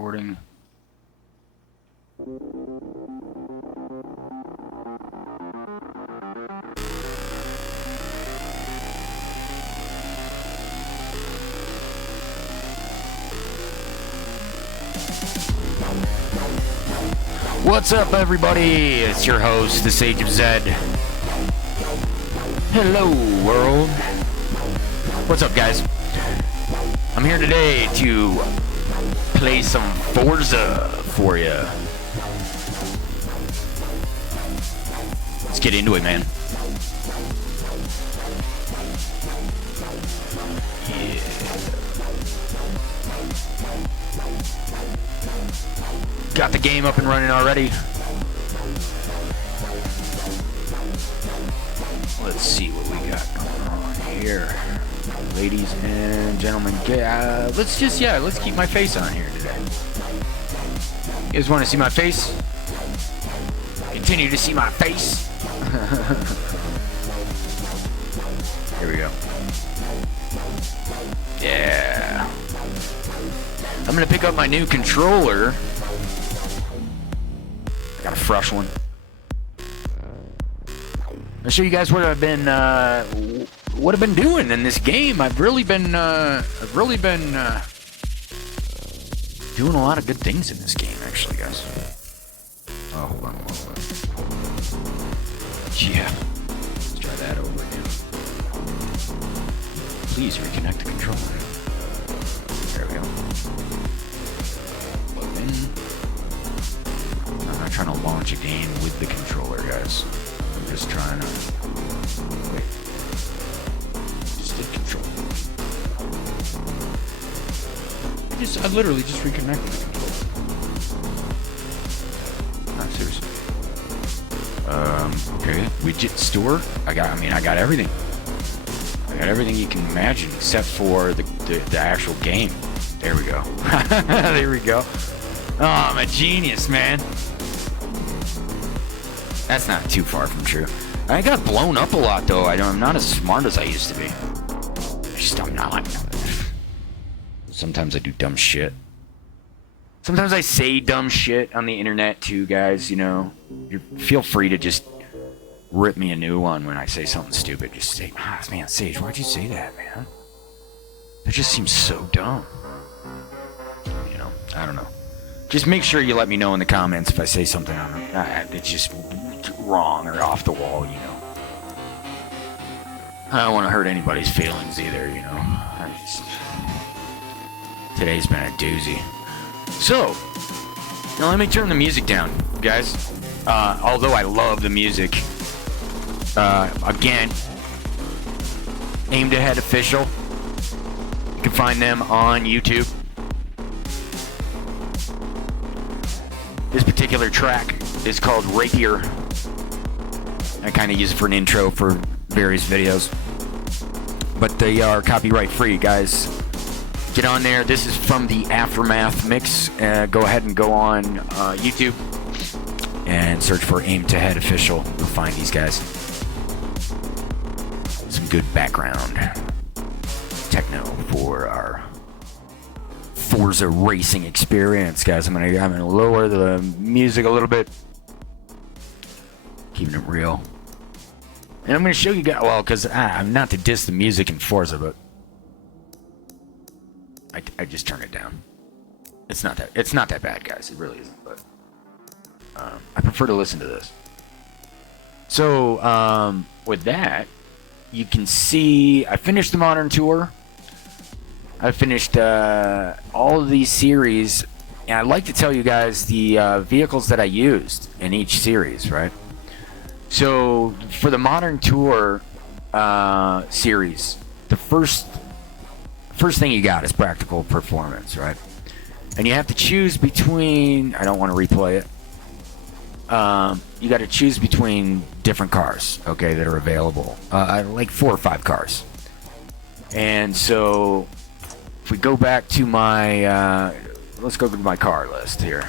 recording. What's up, everybody? It's your host, the Sage of Zed. Hello, world. What's up, guys? I'm here today to play some Forza for you. Let's get into it, man. Yeah. Got the game up and running already. Let's see what we got going on here. Ladies and gentlemen, let's keep my face on here today. You guys want to see my face? Continue to see my face. Here we go. Yeah. I'm going to pick up my new controller. I got a fresh one. I'll show you guys what I've been doing in this game. I've really been doing a lot of good things in this game, actually, guys. Oh, hold on. Yeah. Let's try that over again. Please reconnect the controller. There we go. Plug in. I'm not trying to launch a game with the controller, guys. I'm just trying to... Wait. Just did control. I literally just reconnected the controller. Not seriously. Okay. Widget store. I got everything. I got everything you can imagine except for the actual game. There we go. There we go. Oh, I'm a genius, man. That's not too far from true. I got blown up a lot, though. I'm not as smart as I used to be. I'm not. Sometimes I do dumb shit. Sometimes I say dumb shit on the internet, too, guys, you know. Feel free to just rip me a new one when I say something stupid. Just say, man, Sage, why'd you say that, man? That just seems so dumb. You know, I don't know. Just make sure you let me know in the comments if I say something that's just wrong or off the wall, you know. I don't want to hurt anybody's feelings either, you know. Today's been a doozy. So, now let me turn the music down, guys. Although I love the music. Again, H.A.R.D Official. You can find them on YouTube. This particular track is called Rapier. I kind of use it for an intro for various videos. But they are copyright free, guys. Get on there. This is from the Aftermath mix. Go ahead and go on YouTube and search for H.A.R.D Official. You'll find these guys. Some good background techno for our Forza racing experience, guys. I'm gonna lower the music a little bit, keeping it real. And I'm gonna show you guys, well, because I'm not to diss the music in Forza, but I just turned it down. It's not that bad, guys. It really isn't. But I prefer to listen to this. So with that, you can see I finished the Modern Tour. I finished all of these series, and I'd like to tell you guys the vehicles that I used in each series, right? So for the Modern Tour series, the first thing you got is practical performance, right? And you have to choose between, I don't want to replay it, you got to choose between different cars, okay, that are available, like 4 or 5 cars. And so if we go back to my, let's go to my car list here.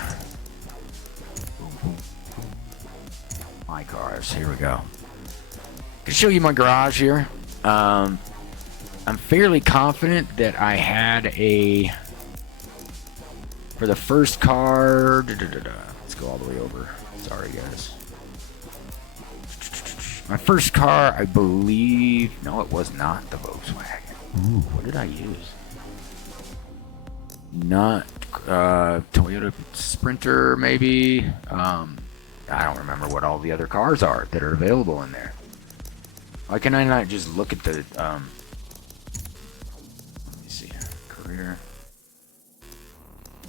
My cars, here we go. I can show you my garage here. I'm fairly confident that I had a For the first car, let's go all the way over. Sorry, guys. My first car, I believe... No, it was not the Volkswagen. Ooh, what did I use? Not Toyota Sprinter, maybe. I don't remember what all the other cars are that are available in there. Why can I not just look at the... let me see. Career.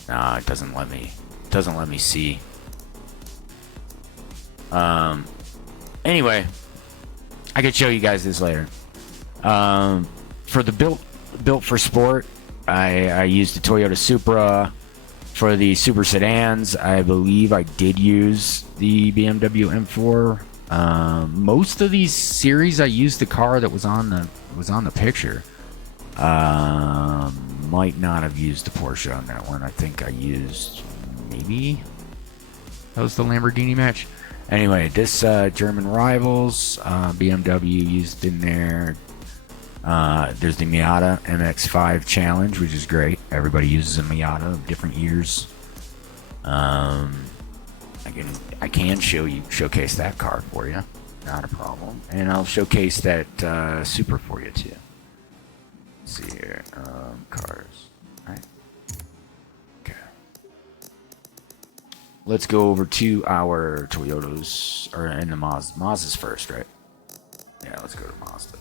Nah, it doesn't let me. It doesn't let me see. Anyway, I could show you guys this later. For the built for sport, I used the Toyota Supra. For the super sedans, I believe I did use the BMW M4. Most of these series, I used the car that was on the picture. Might not have used the Porsche on that one. I think I used maybe that was the Lamborghini match. Anyway, this German rivals, BMW used in there. There's the Miata MX-5 Challenge, which is great. Everybody uses a Miata of different years. I can showcase that car for you, not a problem, and I'll showcase that Supra for you too. Let's see here, cars. All right. Okay. Let's go over to our Toyotas, or in the Mazda. Mazda's first, right? Yeah, let's go to Mazda.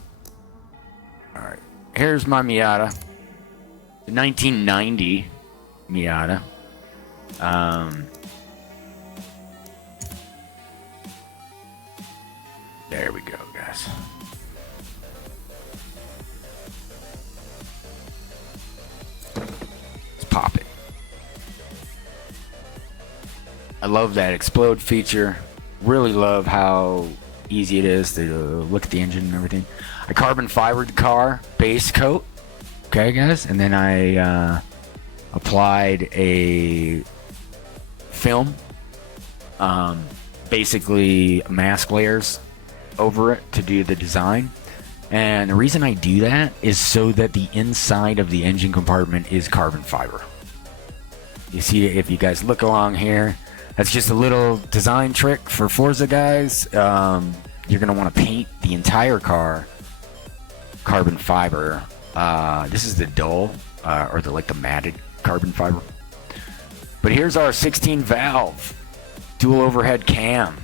All right. Here's my Miata, the 1990 Miata. There we go, guys. Let's pop it. I love that explode feature. Really love how easy it is to look at the engine and everything. I carbon fibered the car base coat. Okay, guys, and then I applied a film, basically mask layers over it to do the design. And the reason I do that is so that the inside of the engine compartment is carbon fiber. You see, if you guys look along here, that's just a little design trick for Forza guys. You're gonna want to paint the entire car carbon fiber. This is the dull, or the matted carbon fiber. But here's our 16 valve dual overhead cam.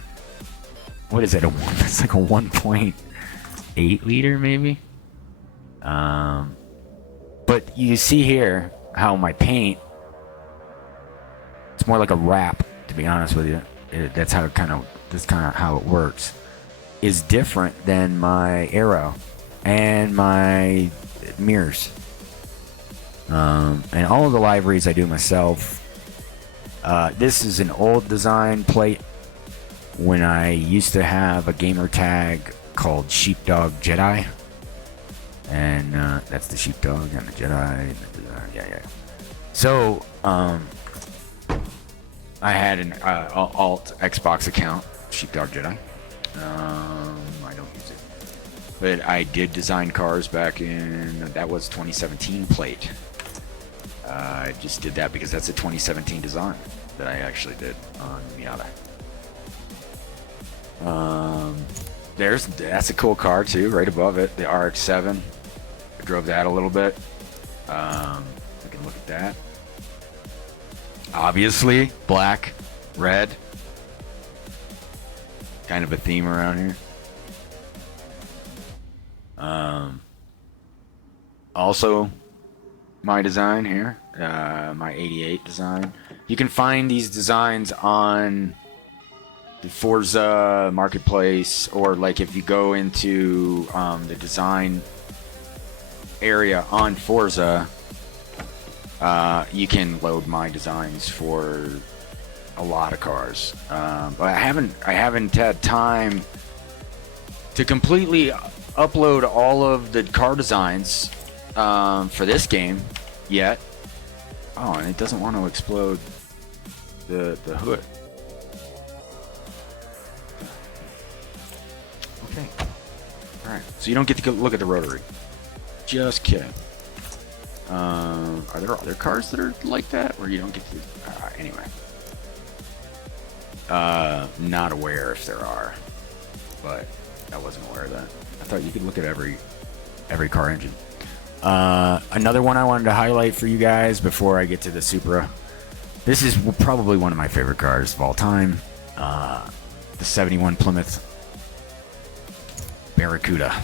What is it? It's like a 1.8 liter maybe. But you see here how my paint, it's more like a wrap, to be honest with you. That's kind of how it works. Is different than my aero and my mirrors. And all of the liveries I do myself. This is an old design plate when I used to have a gamer tag called Sheepdog Jedi. And that's the Sheepdog and the Jedi. Yeah. So, I had an alt Xbox account, Sheepdog Jedi. I don't use it. But I did design cars back in, that was 2017 plate. I just did that because that's a 2017 design that I actually did on Miata. That's a cool car too, right above it, the RX-7. I drove that a little bit. We can look at that. Obviously, black, red. Kind of a theme around here. Also, my design here, my 88 design. You can find these designs on the Forza marketplace, or like if you go into the design area on Forza, you can load my designs for a lot of cars. But I haven't had time to completely upload all of the car designs for this game yet. Oh, and it doesn't want to explode the hood. Okay. Alright, so you don't get to look at the rotary. Just kidding. Are there other cars that are like that where you don't get to? Anyway, not aware if there are, but I wasn't aware of that. I thought you could look at every car engine. Another one I wanted to highlight for you guys before I get to the Supra. This is probably one of my favorite cars of all time. The 71 Plymouth Barracuda.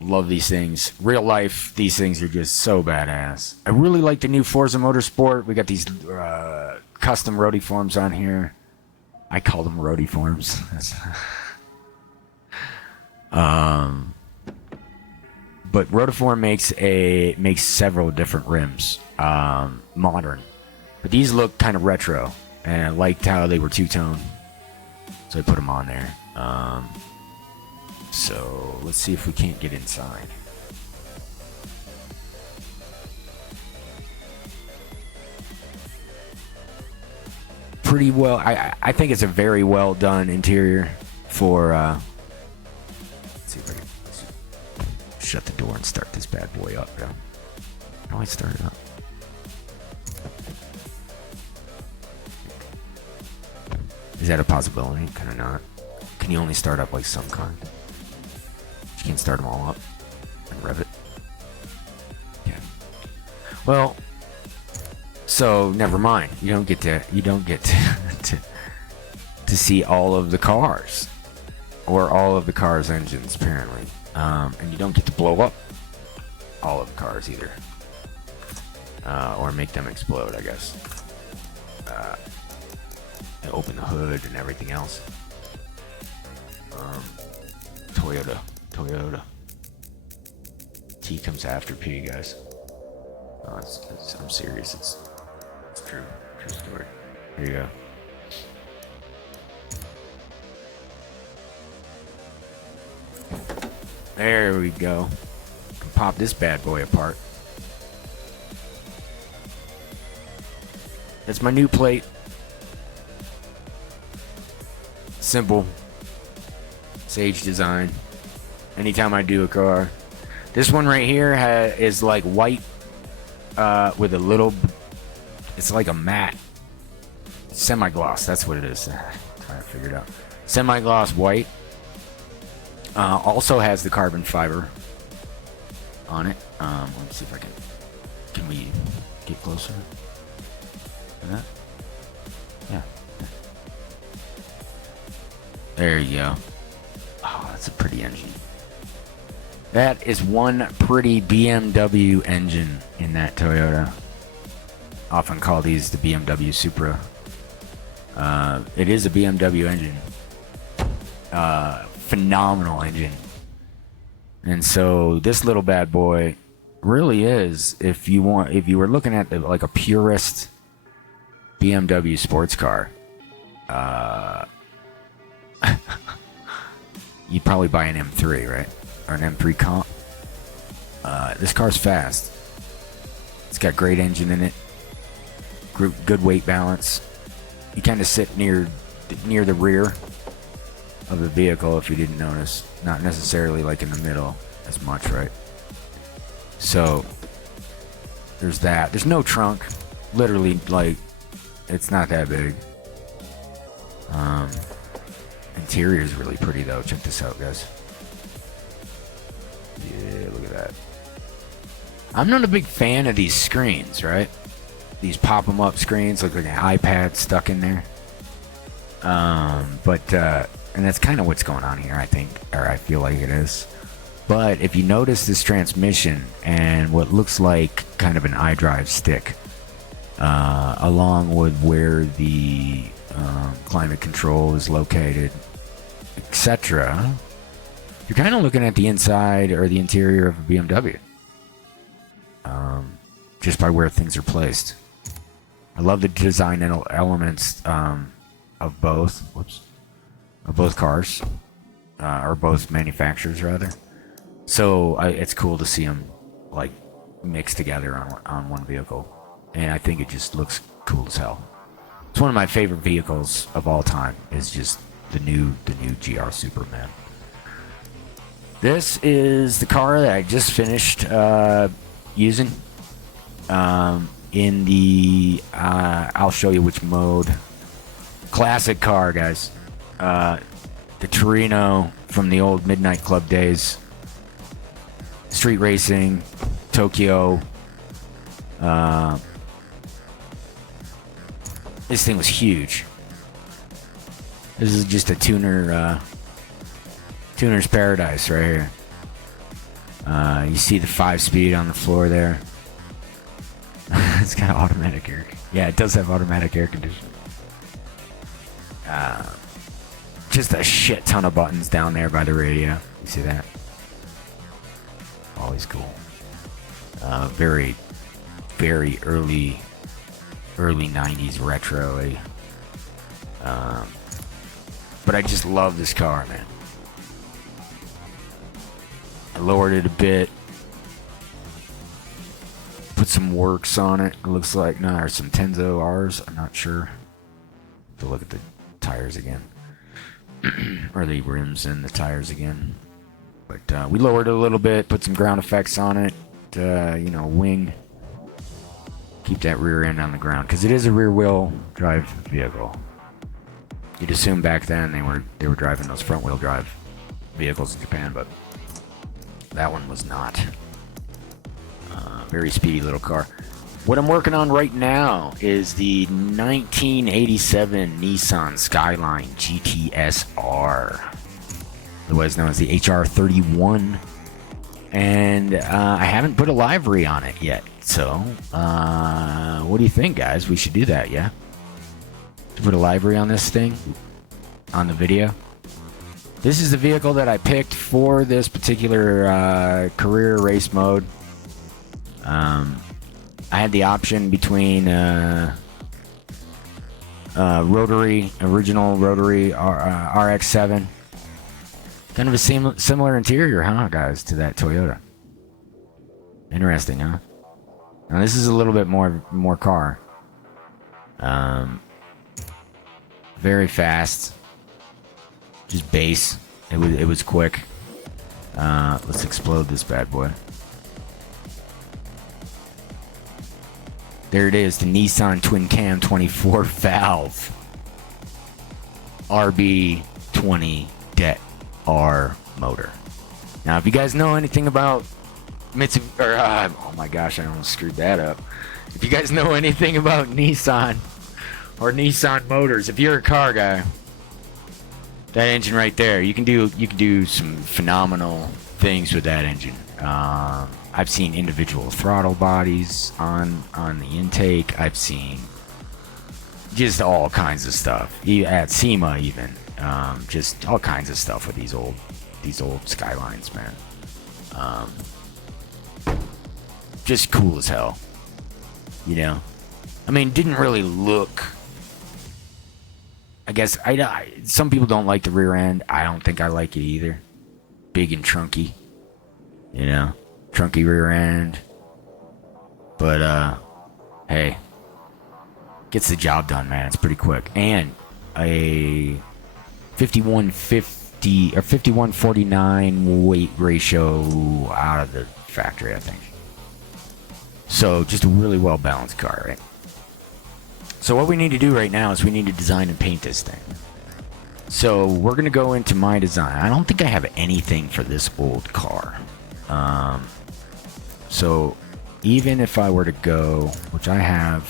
Love these things. Real life, these things are just so badass. I really like the new FORZA Motorsport. We got these custom roadie forms on here. I call them roadie forms. But Rotiform makes several different rims, modern. But these look kind of retro, and I liked how they were two-tone, so I put them on there. So let's see if we can't get inside. Pretty well. I think it's a very well done interior for. Let's see if I can shut the door and start this bad boy up. How do I start it up? Is that a possibility? Kind of not. Can you only start up like some kind? You can't start them all up and rev it. Yeah. Well, so never mind. You don't get to to see all of the cars or all of the cars' engines apparently, and you don't get to blow up all of the cars either, or make them explode. I guess. And open the hood and everything else. Toyota. T comes after P, guys. Oh, I'm serious. It's true. True story. Here you go. There we go. Pop this bad boy apart. That's my new plate. Simple. Sage design. Anytime I do a car. This one right here is like white with a little... It's like a matte. Semi-gloss. That's what it is. Trying to figure it out. Semi-gloss white. Also has the carbon fiber on it. Let me see if I can... Can we get closer to that? Yeah. There you go. Oh, that's a pretty engine. That is one pretty BMW engine in that Toyota. Often call these the BMW Supra. It is a BMW engine. Phenomenal engine. And so this little bad boy really is, if you were looking at like a purist BMW sports car, you'd probably buy an M3, right? Or an M3 comp. This car's fast. It's got great engine in it. Good weight balance. You kind of sit near the rear of the vehicle if you didn't notice. Not necessarily like in the middle as much, right? So there's that. There's no trunk. Literally, like, it's not that big. Interior is really pretty though. Check this out, guys. Yeah, look at that. I'm not a big fan of these screens, right? These pop 'em up screens look like an iPad stuck in there. And that's kind of what's going on here, I think, or I feel like it is. But if you notice this transmission and what looks like kind of an iDrive stick, along with where the climate control is located, etc., you're kind of looking at the inside or the interior of a BMW, just by where things are placed. I love the design elements of both cars, or both manufacturers rather. So it's cool to see them like mixed together on one vehicle, and I think it just looks cool as hell. It's one of my favorite vehicles of all time. Is just the new GR Superman. This is the car that I just finished using. In the I'll show you which mode. Classic car, guys. The Torino from the old Midnight Club days. Street racing, Tokyo. This thing was huge. This is just a tuner's paradise right here. You see the 5-speed on the floor there. It's got automatic air. Yeah, it does have automatic air conditioning. Just a shit ton of buttons down there by the radio. You see that? Always cool. Very, very early 90s retro. But I just love this car, man. I lowered it a bit. Put some works on it. It looks like, no, there's some Tenzo R's. I'm not sure. To look at the tires again. Or the rims and the tires again. But we lowered it a little bit. Put some ground effects on it. Wing. Keep that rear end on the ground. Because it is a rear wheel drive vehicle. You'd assume back then they were driving those front wheel drive vehicles in Japan. But that one was not. Very speedy little car. What I'm working on right now is the 1987 Nissan Skyline GTS-R, otherwise known as the HR31, and I haven't put a livery on it yet. So, what do you think, guys? We should do that, yeah? To put a livery on this thing, on the video. This is the vehicle that I picked for this particular career race mode. I had the option between original rotary RX-7. Kind of a similar interior, huh, guys, to that Toyota. Interesting, huh? Now this is a little bit more car. Very fast. Just base. It was quick. Let's explode this bad boy. There it is, the Nissan Twin Cam 24 valve RB20 Det R motor. Now, if you guys know anything about oh my gosh, I almost screwed that up. If you guys know anything about Nissan or Nissan motors, if you're a car guy, that engine right there, you can do some phenomenal things with that engine. I've seen individual throttle bodies on the intake. I've seen just all kinds of stuff at SEMA, even just all kinds of stuff with these old Skylines, man. Just cool as hell, you know. I mean, didn't really look. I guess some people don't like the rear end. I don't think I like it either. Big and trunky, you know. Trunky rear end, but hey, gets the job done, man. It's pretty quick, and a 5150 or 5149 weight ratio out of the factory, I think. So just a really well balanced car, right? So what we need to do right now is we need to design and paint this thing. So we're gonna go into my design. I don't think I have anything for this old car. So even if I were to go, which I have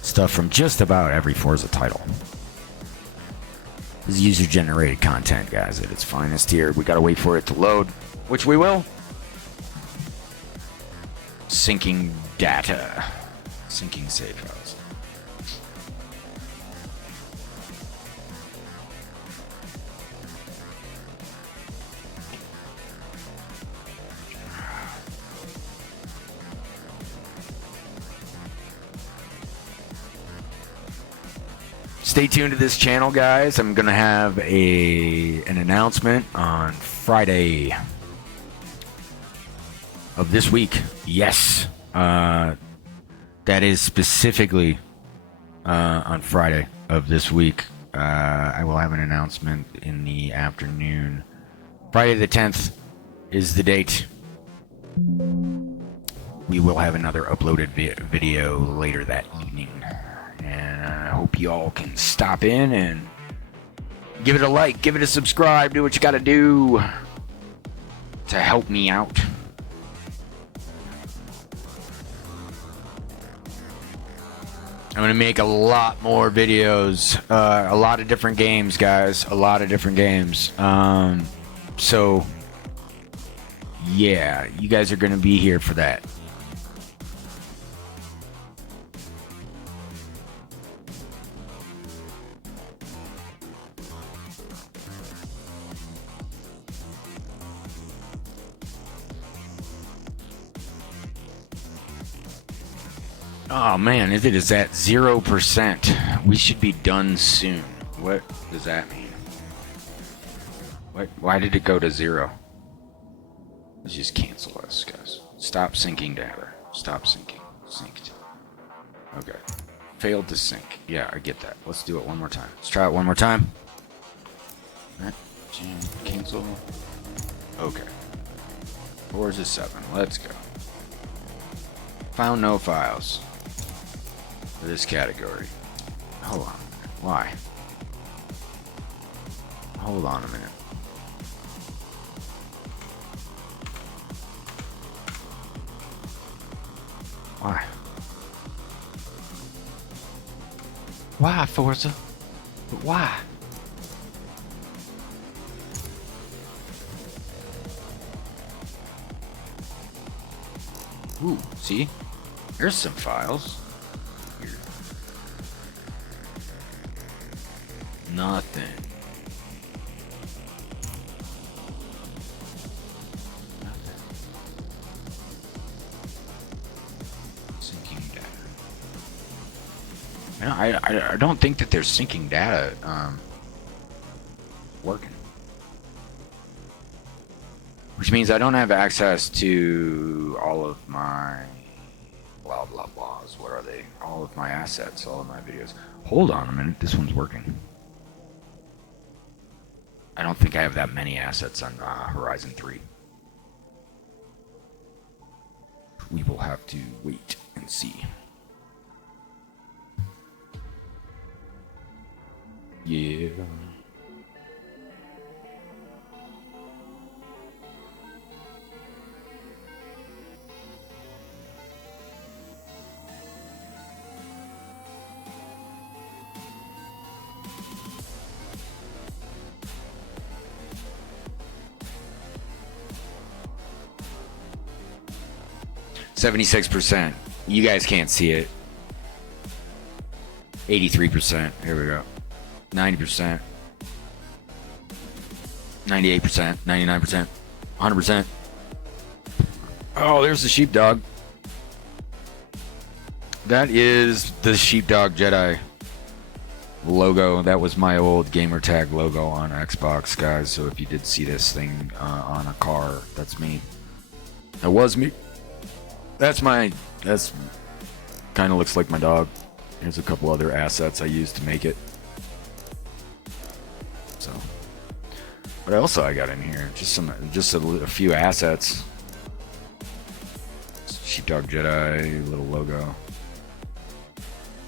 stuff from just about every Forza title. This is user-generated content, guys, at its finest here. We gotta wait for it to load, which we will. Syncing data. Syncing save files. Stay tuned to this channel, guys. I'm gonna have an announcement on Friday of this week. Yes, that is specifically on Friday of this week. I will have an announcement in the afternoon. Friday the 10th is the date. we will have another uploaded video later that evening. And I hope you all can stop in and give it a like, give it a subscribe, do what you gotta do to help me out. I'm going to make a lot more videos, a lot of different games, guys, a lot of different games. So, yeah, you guys are going to be here for that. Oh man, if it is at 0%, we should be done soon. What does that mean? What? Why did it go to 0? Let's just cancel this, guys. Stop syncing data. Stop syncing. Synced. Okay. Failed to sync. Yeah, I get that. Let's do it one more time. Let's try it one more time. Alright. Cancel. Okay. FORZA 7. Let's go. Found no files for this category. Hold on a minute. Why? Hold on a minute. Why? Why, Forza? But why? Ooh, see? There's some files. Here. Nothing. Syncing data. I don't think that there's syncing data working. Which means I don't have access to all of my blah blah blahs. What are they? All of my assets, all of my videos. Hold on a minute, this one's working. I don't think I have that many assets on Horizon 3. We will have to wait and see. Yeah. %. You guys can't see it. 83%. Here we go. 90%. 98%. 99%. 100%. Oh, there's the sheepdog. That is the sheepdog Jedi logo. That was my old gamer tag logo on Xbox, guys. So if you did see this thing on a car, that's me. That was me. That's kind of looks like my dog. There's a couple other assets I used to make it. So, what else I got in here? Just a few assets. Sheepdog Jedi, little logo.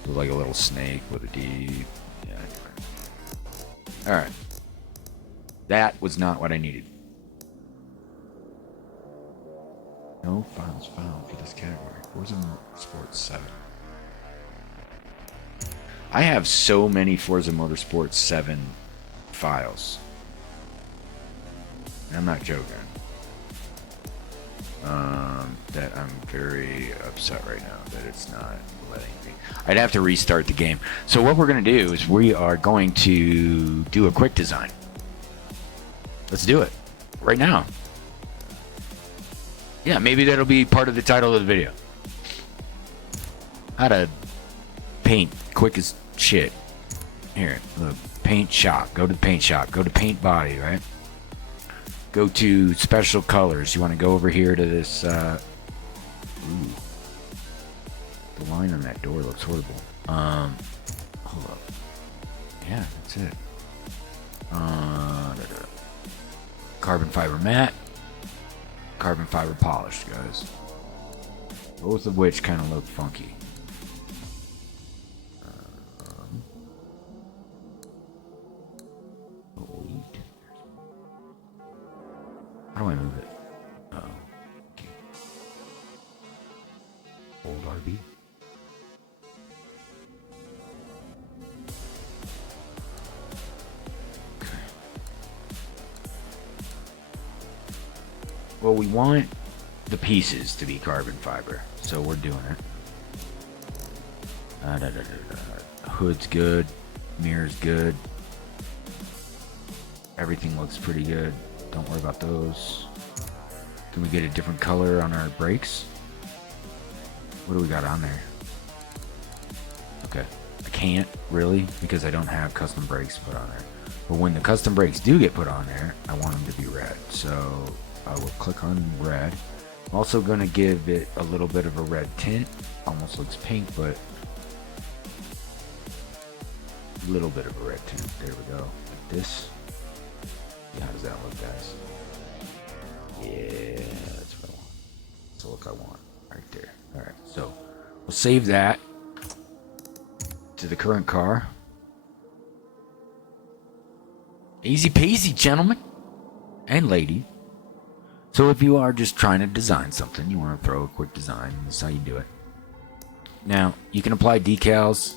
Looks like a little snake with a D. Yeah. All right. That was not what I needed. No files found for this category. FORZA Motorsports 7. I have so many FORZA Motorsports 7 files. And I'm not joking. That I'm very upset right now that it's not letting me. I'd have to restart the game. So what we're going to do is we are going to do a quick design. Let's do it. Right now. Yeah, maybe that'll be part of the title of the video. How to paint quick as shit. Here, look, paint shop. Go to the paint shop. Go to paint body, right? Go to special colors. You want to go over here to this. Ooh, the line on that door looks horrible. Hold up. Yeah, that's it. Carbon fiber matte. Carbon fiber polished, guys. both of which kind of look funky. Wait. How do I move it? Oh, okay. Hold RB. Okay. Well, we want the pieces to be carbon fiber, so we're doing it. Hood's good, mirror's good, everything looks pretty good. Don't worry about those. Can we get a different color on our brakes? What do we got on there? Okay, I can't really because I don't have custom brakes put on there. But when the custom brakes do get put on there, I want them to be red. So I will click on red. I'm also going to give it a little bit of a red tint. Almost looks pink, but a little bit of a red tint. There we go. Like this. Yeah, how does that look, guys? Yeah, that's what I want. That's the look I want. Right there. Alright, so we'll save that to the current car. Easy peasy, gentlemen and lady. So if you are just trying to design something, you want to throw a quick design, this is how you do it. Now, you can apply decals.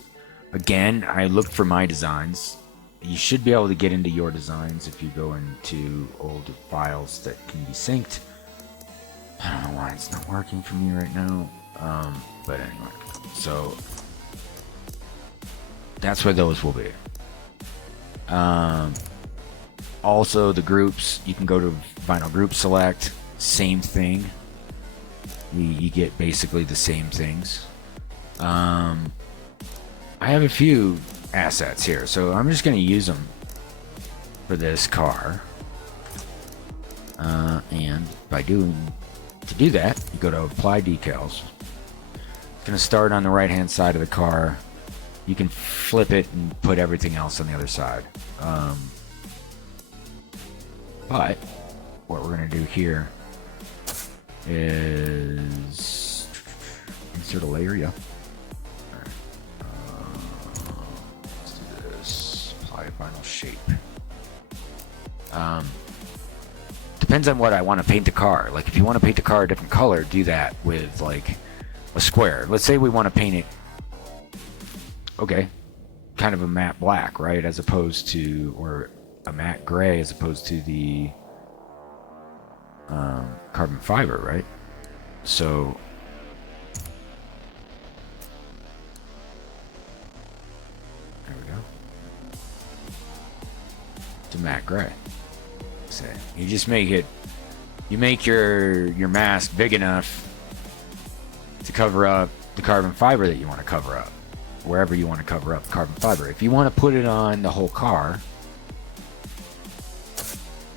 Again, I looked for my designs. You should be able to get into your designs if you go into old files that can be synced. I don't know why it's not working for me right now. But anyway, so that's where those will be. Also, the groups, you can go to vinyl group select, same thing. You get basically the same things. I have a few assets here, so I'm just going to use them for this car. And to do that, you go to apply decals. It's going to start on the right hand side of the car. You can flip it and put everything else on the other side. But what we're going to do here is insert a layer. Yeah. Let's do this. Apply vinyl shape. Depends on what I want to paint the car. Like if you want to paint the car a different color, do that with like a square. Let's say we want to paint it, okay, kind of a matte black, right? As opposed to, or a matte gray as opposed to the carbon fiber, right? So there we go. It's a matte gray. So you just make it, you make your mask big enough to cover up the carbon fiber that you want to cover up, wherever you want to cover up the carbon fiber. If you want to put it on the whole car,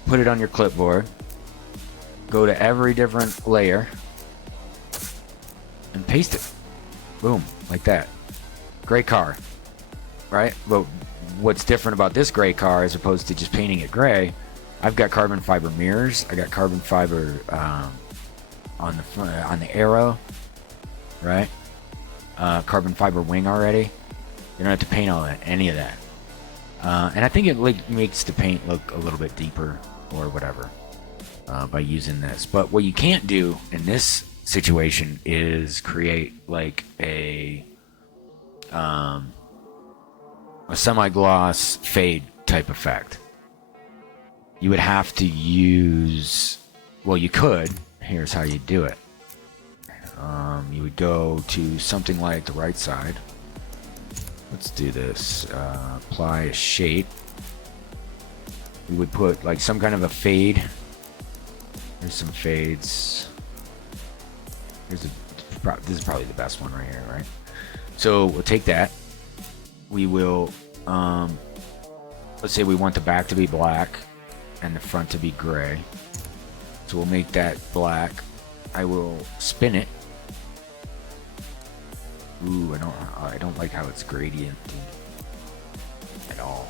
put it on your clipboard, go to every different layer and paste it. Boom, like that. Gray car, right? But what's different about this gray car as opposed to just painting it gray, I've got carbon fiber mirrors, I got carbon fiber on the front, on the arrow, right? Carbon fiber wing already. You don't have to paint all that, any of that. And I think it makes the paint look a little bit deeper or whatever by using this. But what you can't do in this situation is create like a semi-gloss fade type effect. You would have to use, well, you could. Here's how you do it. You would go to something like the right side. Let's do this. Apply a shape. We would put like some kind of a fade. There's some fades. This is probably the best one right here, right? So we'll take that. We will, let's say we want the back to be black and the front to be gray. So we'll make that black. I will spin it. Ooh, I don't like how it's gradient at all.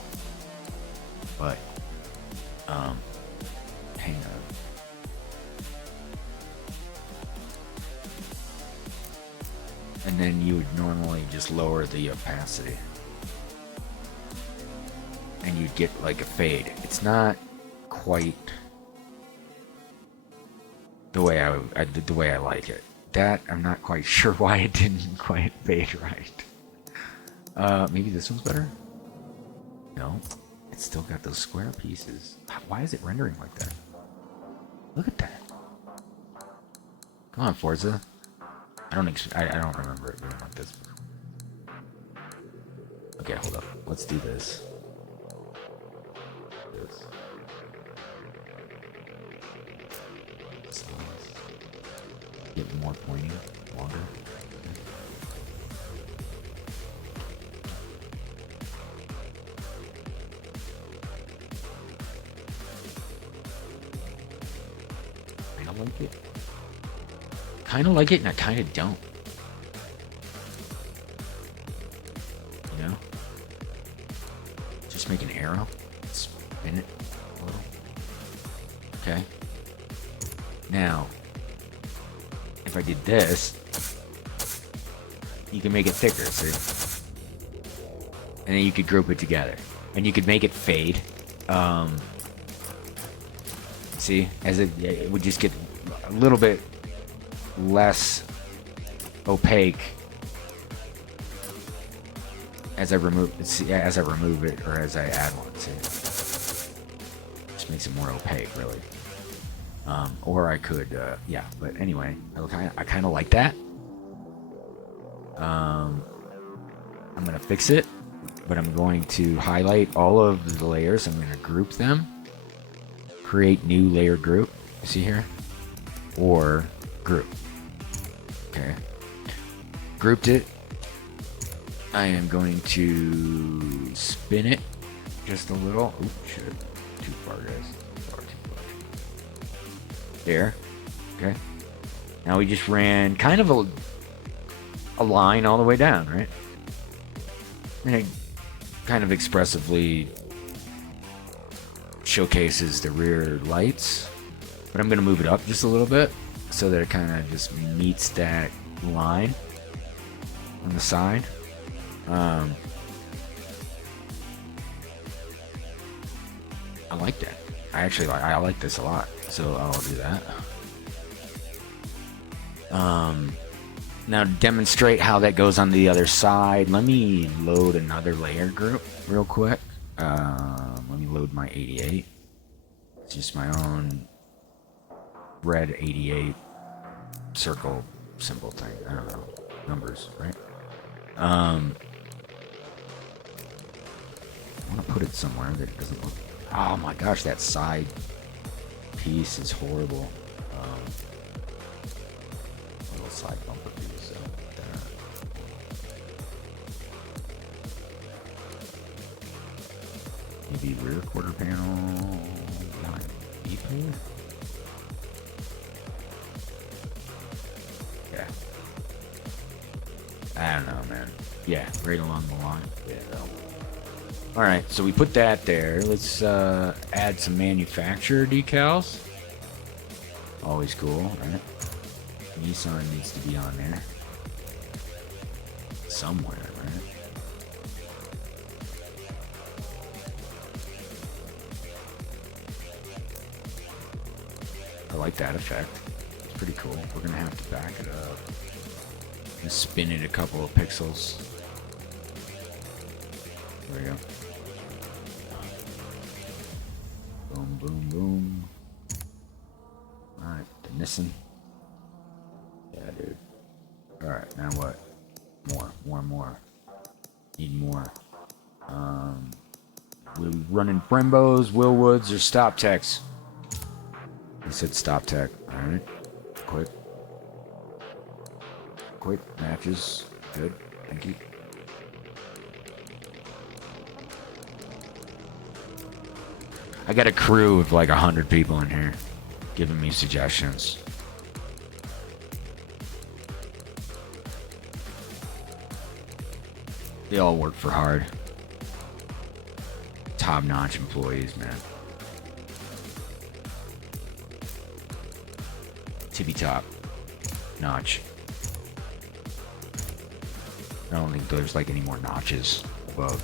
But hang on. and then you would normally just lower the opacity, and you'd get like a fade. It's not quite the way the way I like it. That I'm not quite sure why it didn't quite fade right. Maybe this one's better. No, it's still got those square pieces. Why is it rendering like that? Look at that. Come on, Forza. I don't remember it being like this. Okay, hold up. Let's do this. Get more pointing, longer. I don't like it. Kind of like it, and I kind of don't. You know? Just make an arrow. Spin it a little. Okay. Now, if I did this, you can make it thicker, see? And then you could group it together. And you could make it fade. See? As it would just get a little bit less opaque as I remove it, or as I add one. See? Just makes it more opaque, really. Or I could, yeah. But anyway, I kind of like that. I'm gonna fix it, but I'm going to highlight all of the layers. I'm gonna group them. Create new layer group. See here? Or group. Okay. Grouped it. I am going to spin it just a little. Ooh, shit. Too far, guys. Far too far. There. Okay. Now we just ran kind of a line all the way down, right? And it kind of expressively showcases the rear lights. But I'm going to move it up just a little bit so that it kind of just meets that line on the side. I like that. I like this a lot. So I'll do that. Now to demonstrate how that goes on the other side, let me load another layer group real quick. Let me load my 88. It's just my own red 88 circle symbol thing. I don't know. Numbers, right? I want to put it somewhere that it doesn't look... Oh my gosh, that side piece is horrible. Little side bumper piece. Maybe rear quarter panel. Yeah. I don't know, man. Yeah, right along the line. Yeah. Alright, so we put that there. Let's add some manufacturer decals. Always cool, right? Nissan needs to be on there. Somewhere, right? I like that effect. It's pretty cool. We're gonna have to back it up and spin it a couple of pixels. There we go. Boom, boom, boom. Alright, the Nissan. Yeah, dude. Alright, now what? More. Need more. We're running Brembos, Willwoods, or Stop Techs. He said Stop Tech. Alright. Quick matches. Good. Thank you. I got a crew of like 100 people in here giving me suggestions. They all work for H.A.R.D. Top-notch employees, man. Tippy top notch. I don't think there's like any more notches above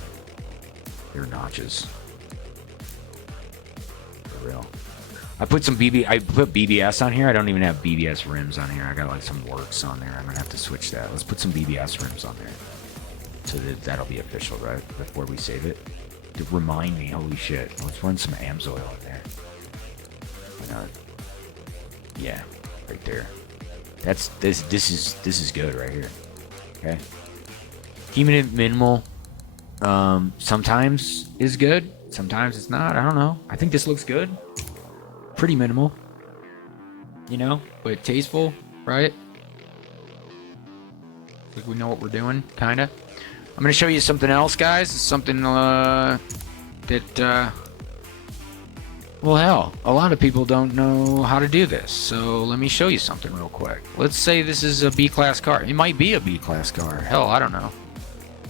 your notches. For real. I put BBS on here. I don't even have BBS rims on here. I got like some works on there. I'm gonna have to switch that. Let's put some BBS rims on there. So that'll be official, right? Before we save it. To remind me, holy shit. Let's run some AMSOIL in there. Why not? Yeah, right there. This is good right here. Okay. Keeping it minimal sometimes is good, sometimes it's not. I don't know. I think this looks good. Pretty minimal. You know, but tasteful, right? Like we know what we're doing, kinda. I'm gonna show you something else, guys. Something well, hell, a lot of people don't know how to do this. So let me show you something real quick. Let's say this is a B-class car. It might be a B-class car. Hell, I don't know.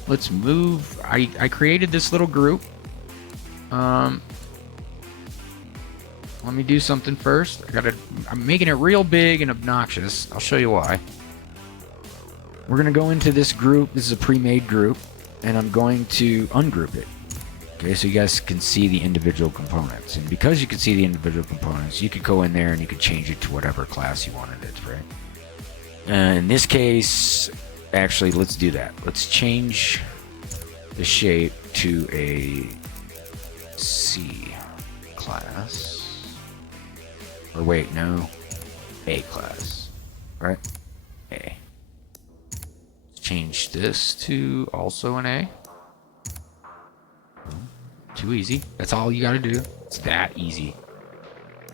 Let's move. I created this little group. Let me do something first. I'm making it real big and obnoxious. I'll show you why. We're gonna go into this group. This is a pre-made group, and I'm going to ungroup it. Okay, so you guys can see the individual components, and because you can see the individual components, you could go in there and you could change it to whatever class you wanted it, right? In this case, actually, let's do that. Let's change the shape to a C class. Or wait, no, A class, right? A. Change this to also an A. Too easy. That's all you gotta do. It's that easy.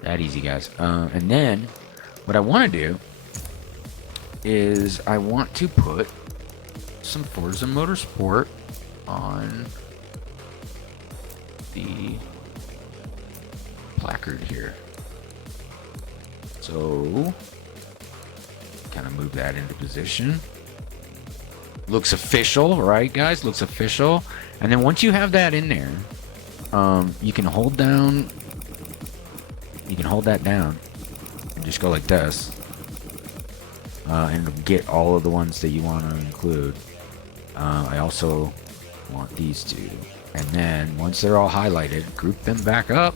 That easy, guys. And then what I want to do is I want to put some FORZA Motorsport on the placard here. So kind of move that into position. Looks official, right, guys? Looks official. And then once you have that in there, you can hold down. You can hold that down and just go like this, and get all of the ones that you want to include. I also want these two, and then once they're all highlighted, group them back up.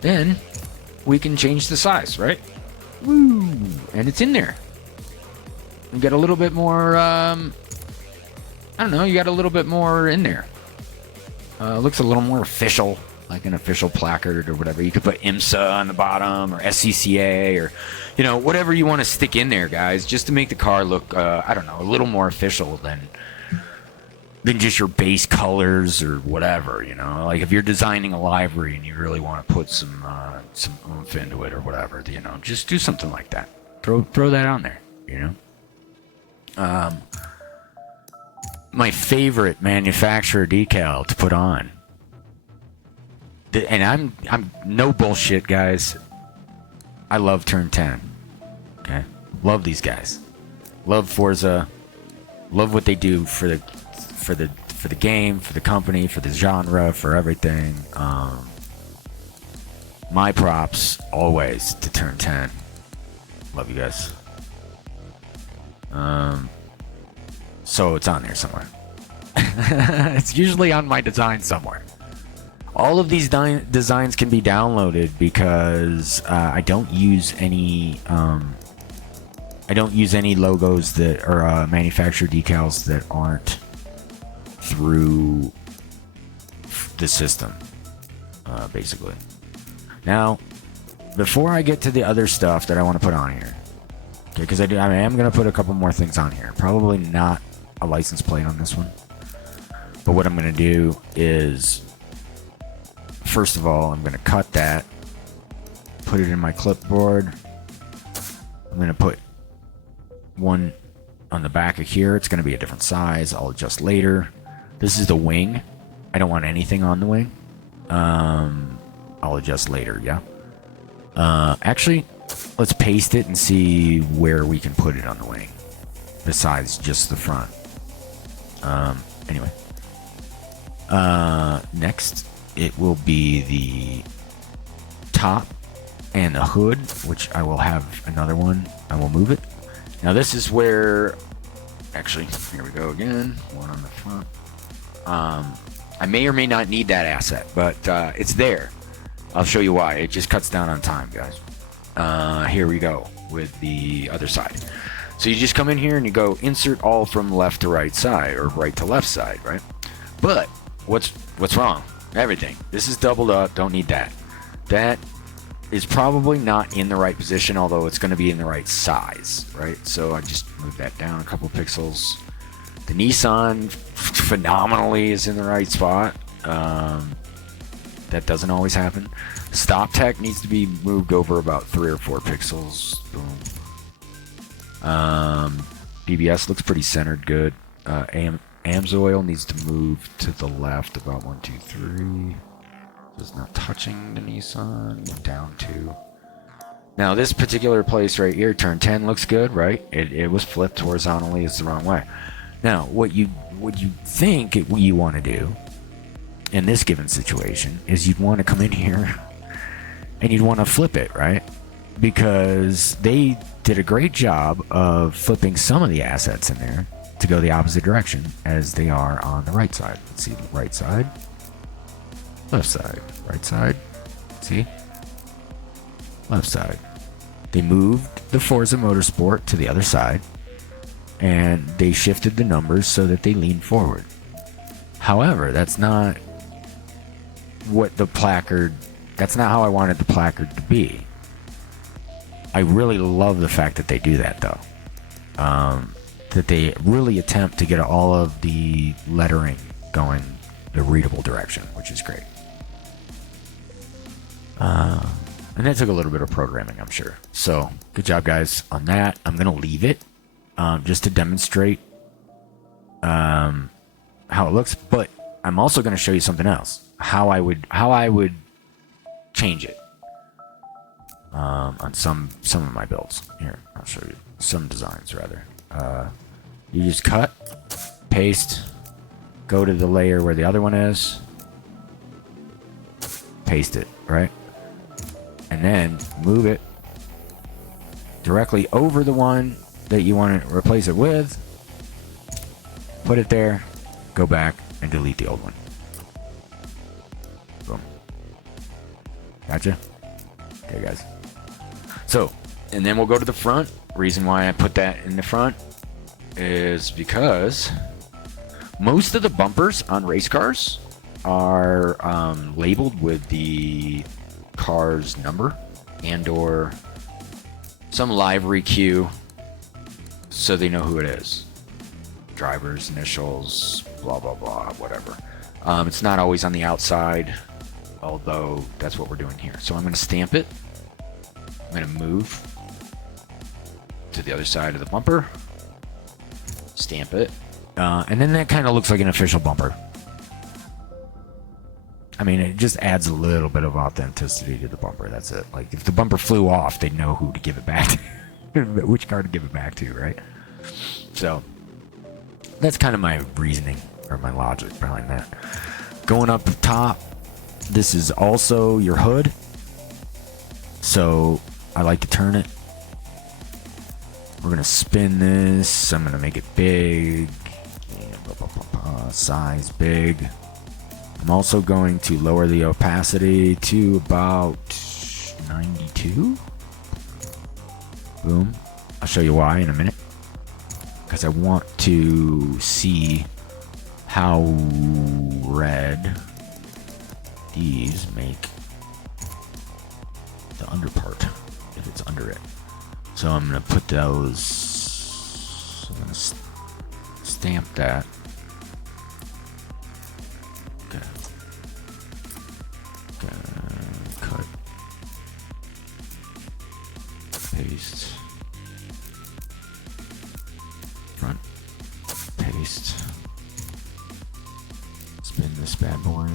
Then we can change the size, right? Woo! And it's in there. You get a little bit more, I don't know, you got a little bit more in there. Looks a little more official, like an official placard or whatever. You could put IMSA on the bottom, or SCCA, or, you know, whatever you want to stick in there, guys, just to make the car look, I don't know, a little more official than just your base colors or whatever, you know. Like if you're designing a livery and you really want to put some oomph into it or whatever, you know, just do something like that. Throw that on there, you know. My favorite manufacturer decal to put on, and I'm no bullshit, guys. I love Turn 10. Okay, love these guys. Love Forza. Love what they do for the game, for the company, for the genre, for everything. My props always to Turn 10. Love you guys. So it's on there somewhere. It's usually on my design somewhere. All of these designs can be downloaded because I don't use any logos that are manufacturer decals that aren't through the system, basically. Now, before I get to the other stuff that I want to put on here, okay, because I am going to put a couple more things on here. Probably not a license plate on this one. But what I'm going to do is, first of all, I'm going to cut that, put it in my clipboard. I'm going to put one on the back of here. It's going to be a different size. I'll adjust later. This is the wing. I don't want anything on the wing. I'll adjust later, yeah. Actually, let's paste it and see where we can put it on the wing, besides just the front. Anyway. Next, it will be the top and the hood, which I will have another one. I will move it. Now this is where Actually, here we go again. One on the front. I may or may not need that asset, but it's there. I'll show you why. It just cuts down on time, guys. Here we go with the other side. So you just come in here and you go insert all from left to right side, or right to left side, right? But what's wrong? Everything. This is doubled up. Don't need that. That is probably not in the right position, although it's going to be in the right size, right? So I just moved that down a couple pixels. The Nissan phenomenally is in the right spot. That doesn't always happen. Stop tech needs to be moved over about 3 or 4 pixels. Boom. BBS looks pretty centered, good. AMSOIL needs to move to the left about 1, 2, 3. So it's not touching the Nissan. Down 2. Now this particular place right here, turn 10 looks good, right? It was flipped horizontally. It's the wrong way. Now what you think you want to do in this given situation is you'd want to come in here and you'd want to flip it, right? Because they did a great job of flipping some of the assets in there to go the opposite direction as they are on the right side. Let's see, right side, left side, right side, see, left side. They moved the FORZA Motorsport to the other side and they shifted the numbers so that they lean forward. However, that's not what the placard, that's not how I wanted the placard to be. I really love the fact that they do that though. That they really attempt to get all of the lettering going the readable direction, which is great. And that took a little bit of programming, I'm sure. So good job guys on that. I'm gonna leave it just to demonstrate how it looks, but I'm also going to show you something else, how I would change it on some of my builds. Here, I'll show you some designs rather. You just cut, paste, go to the layer where the other one is, paste it, right? And then move it directly over the one that you want to replace it with, put it there, go back and delete the old one. Boom. Gotcha? Okay guys. So, and then we'll go to the front. Reason why I put that in the front is because most of the bumpers on race cars are labeled with the car's number and or some livery cue so they know who it is. Driver's initials, blah blah blah, whatever. It's not always on the outside, although that's what we're doing here. So I'm going to stamp it. I'm going to move to the other side of the bumper, stamp it, and then that kind of looks like an official bumper. I mean, it just adds a little bit of authenticity to the bumper. That's it. Like if the bumper flew off, they'd know who to give it back to, which car to give it back to, right? So that's kind of my reasoning or my logic behind that. Going up top, this is also your hood. So I like to turn it. We're going to spin this. I'm going to make it big. Size big. I'm also going to lower the opacity to about 92. Boom. I'll show you why in a minute. Because I want to see how red these make the under part, if it's under it. So I'm going to put those, I'm going to stamp that. Okay. Cut. Paste. Front. Paste. Spin this bad boy.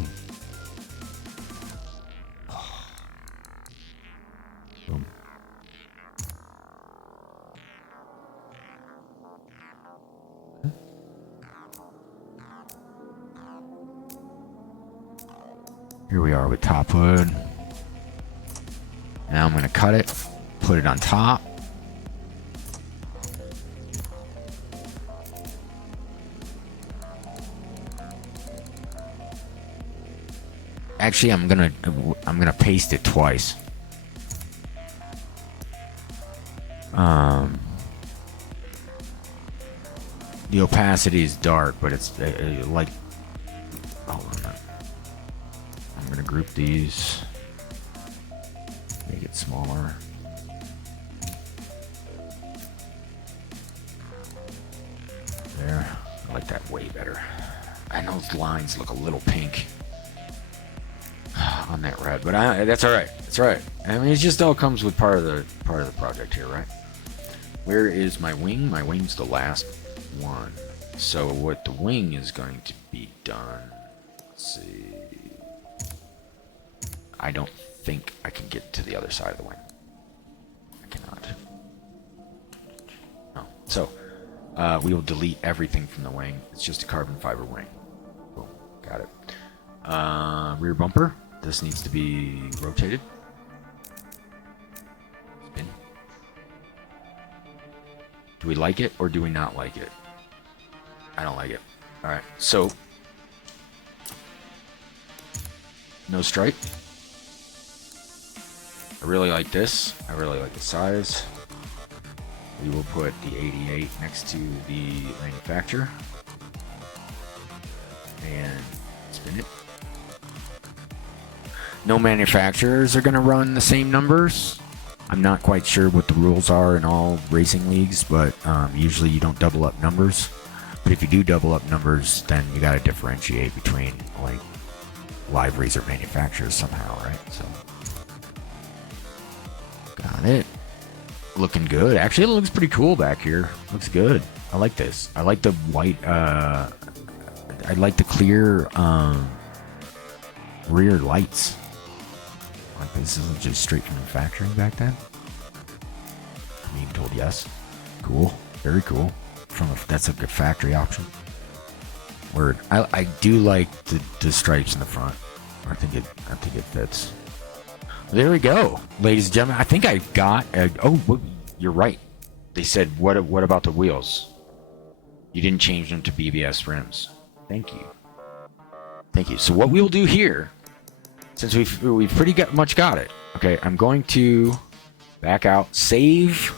Boom. Here we are with top hood. Now I'm going to cut it, put it on top. Actually, I'm gonna paste it twice. The opacity is dark, but it's like. Hold on a minute. I'm gonna group these. Make it smaller. There. I like that way better. I know those lines look a little pink on that red, but that's all right. That's all right. I mean, it just all comes with part of the project here, right? Where is my wing? My wing's the last one. So what the wing is going to be done? Let's see. I don't think I can get to the other side of the wing. I cannot. No. So we will delete everything from the wing. It's just a carbon fiber wing. Boom. Got it. Rear bumper. This needs to be rotated. Spin. Do we like it or do we not like it? I don't like it. Alright, so no stripe. I really like this. I really like the size. We will put the 88 next to the manufacturer. And spin it. No manufacturers are going to run the same numbers. I'm not quite sure what the rules are in all racing leagues, but usually you don't double up numbers. But if you do double up numbers, then you got to differentiate between like liveries or manufacturers somehow, right? So, got it. Looking good. Actually, it looks pretty cool back here. Looks good. I like this. I like the white. I like the clear rear lights. Like this isn't just straight from manufacturing back then. I'm even told yes. Cool. Very cool. That's a good factory option. Word. I do like the stripes in the front. I think it fits. There we go, ladies and gentlemen. I think I got. You're right. They said, what about the wheels? You didn't change them to BBS rims. Thank you. Thank you. So what we'll do here, since we've pretty much got it. Okay, I'm going to back out. Save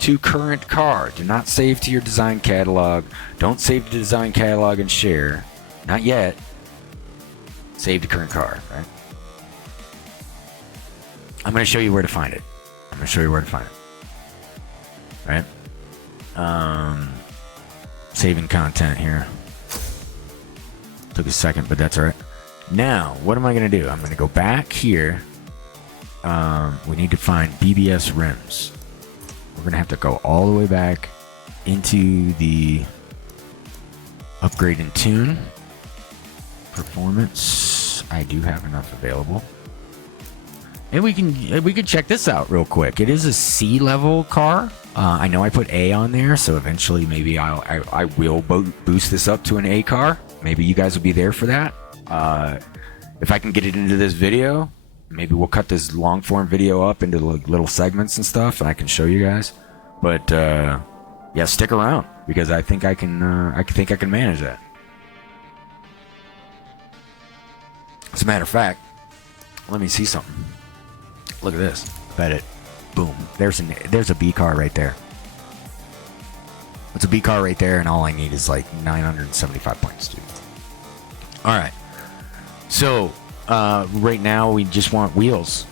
to current car. Do not save to your design catalog. Don't save to design catalog and share. Not yet. Save to current car, right? I'm going to show you where to find it. Right? Saving content here. Took a second, but that's all right. Now, what am I going to do? I'm going to go back here. We need to find BBS rims. We're going to have to go all the way back into the upgrade and tune. Performance. I do have enough available. And we can check this out real quick. It is a C level car. I know I put A on there, so eventually maybe I will boost this up to an A car. Maybe you guys will be there for that. If I can get it into this video, maybe we'll cut this long form video up into little segments and stuff, and I can show you guys. But yeah, stick around because I think I can manage that. As a matter of fact, let me see something. Look at this. Bet it. Boom. There's a B car right there. It's a B car right there, and all I need is like 975 points, dude. All right. So right now we just want wheels.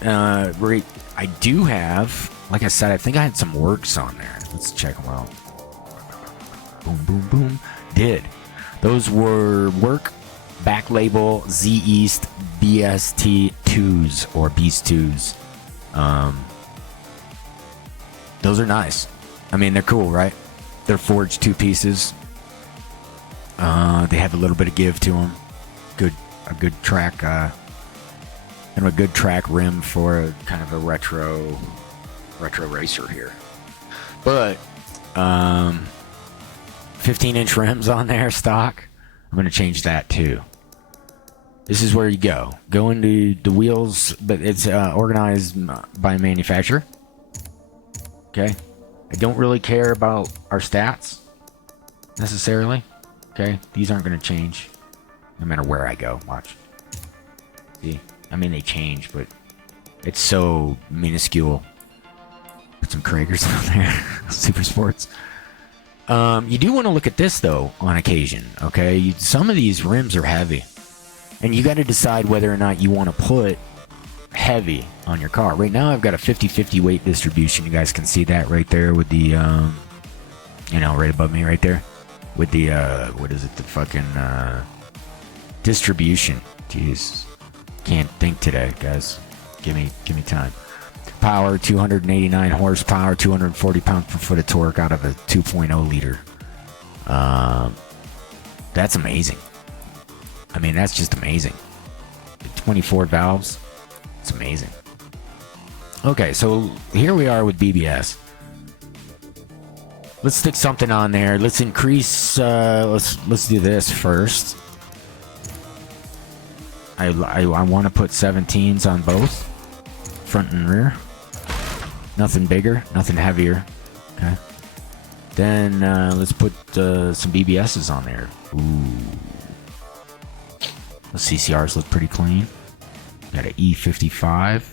I do have, like I said, I think I had some works on there. Let's check them out. Boom, boom, boom. Did. Those were work back label Z East BST 2s or Beast 2s. Those are nice. I mean, they're cool, right? They're forged two pieces. They have a little bit of give to them. A good track, and a good track rim for kind of a retro racer here. But 15-inch rims on there stock. I'm going to change that too. This is where you go. Go into the wheels, but it's organized by manufacturer. Okay. I don't really care about our stats necessarily. Okay. These aren't going to change no matter where I go. Watch. See, I mean they change, but it's so minuscule. Put some Kragers on there. Super Sports. You do want to look at this though on occasion. Okay, some of these rims are heavy, and you got to decide whether or not you want to put heavy on your car. Right now I've got a 50-50 weight distribution. You guys can see that right there with the right above me right there with the what is it, the fucking distribution. Jeez, can't think today, guys. Give me time. Power, 289 horsepower, 240 pounds per foot of torque out of a 2.0 liter. That's amazing. I mean, that's just amazing. 24 valves. It's amazing. Okay, so here we are with BBS. Let's stick something on there. Let's increase. Let's do this first. I want to put 17s on both, front and rear. Nothing bigger, nothing heavier. Okay. Then let's put some BBSs on there. Ooh. The CCRs look pretty clean. Got an E55.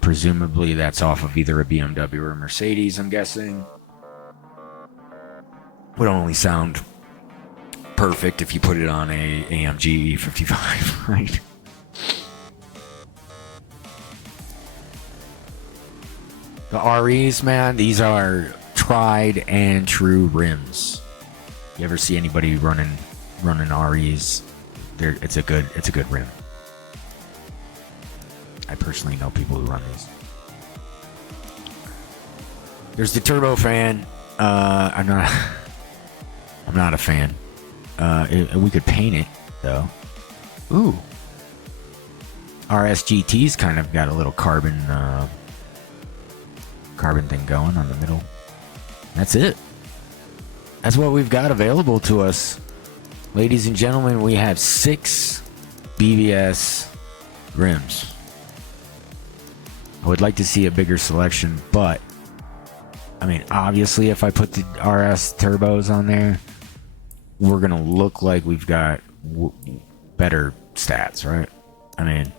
Presumably that's off of either a BMW or a Mercedes, I'm guessing. Would only sound perfect if you put it on a AMG E55, right? The REs, man, these are tried and true rims. You ever see anybody running REs? It's a good rim. I personally know people who run these. There's the turbo fan. I'm not a fan. We could paint it though. Ooh. RSGT's kind of got a little carbon thing going on the middle. That's it. That's what we've got available to us. Ladies and gentlemen, we have 6 BBS rims. I would like to see a bigger selection, but I mean, obviously if I put the RS turbos on there, we're going to look like we've got better stats, right? I mean,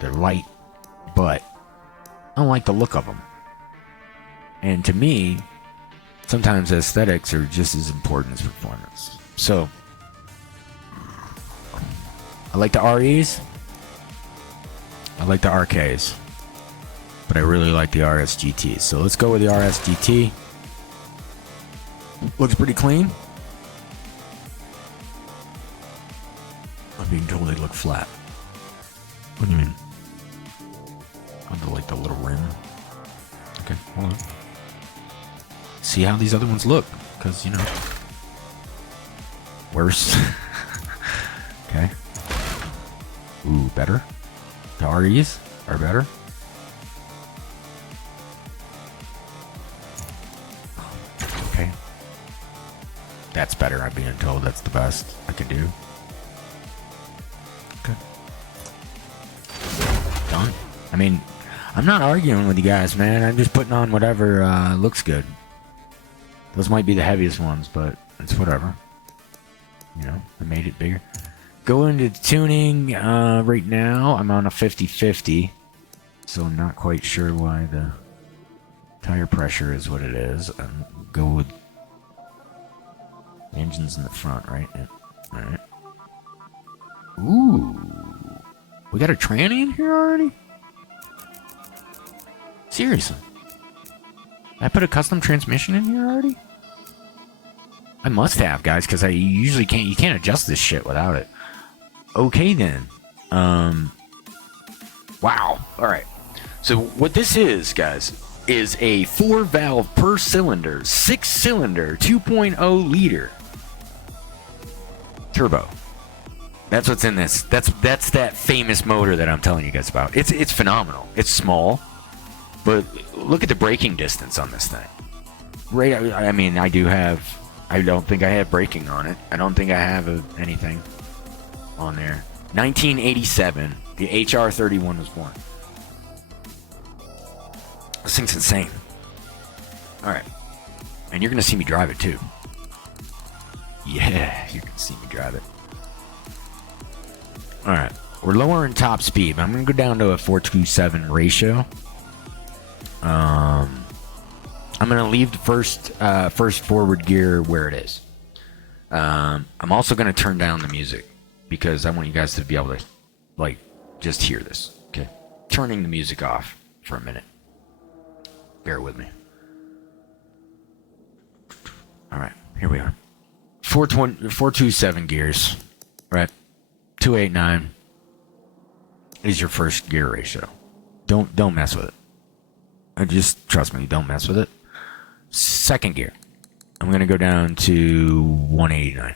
they're light, but I don't like the look of them. And to me, sometimes aesthetics are just as important as performance. So, I like the REs. I like the RKs. But I really like the RSGTs. So let's go with the RSGT. Looks pretty clean. I'm being told they look flat. What do you mean? Under like the little rim. Okay, hold on. See how these other ones look, because you know, worse. Okay. Ooh, better. The REs are better. Okay. That's better. I'm being told that's the best I can do. Okay. Done. I mean, I'm not arguing with you guys, man. I'm just putting on whatever looks good. Those might be the heaviest ones, but it's whatever. You know, I made it bigger. Go into tuning. Right now, I'm on a 50-50. So I'm not quite sure why the tire pressure is what it is. Go with engines in the front, right? Yeah. Alright. Ooh. We got a tranny in here already? Seriously? I put a custom transmission in here already? I must have, guys, because I usually can't. You can't adjust this shit without it. Okay, then. Wow. All right. So what this is, guys, is a 4-valve per cylinder, 6-cylinder, 2.0 liter turbo. That's what's in this. That's that famous motor that I'm telling you guys about. It's phenomenal. It's small, but look at the braking distance on this thing. Right. I mean, I don't think I have braking on it. I don't think I have anything on there. 1987. The H.A.R.D. was born. This thing's insane. Alright. And you're going to see me drive it too. Yeah, you're going to see me drive it. Alright. we're lowering top speed. But I'm going to go down to a 4:2:7 ratio. I'm going to leave the first forward gear where it is. I'm also going to turn down the music because I want you guys to be able to, like, just hear this. Okay, turning the music off for a minute. Bear with me. All right, here we are. 4:2:7 gears, right? 289 is your first gear ratio. Don't mess with it. Just trust me, don't mess with it. Second gear, I'm gonna go down to 189.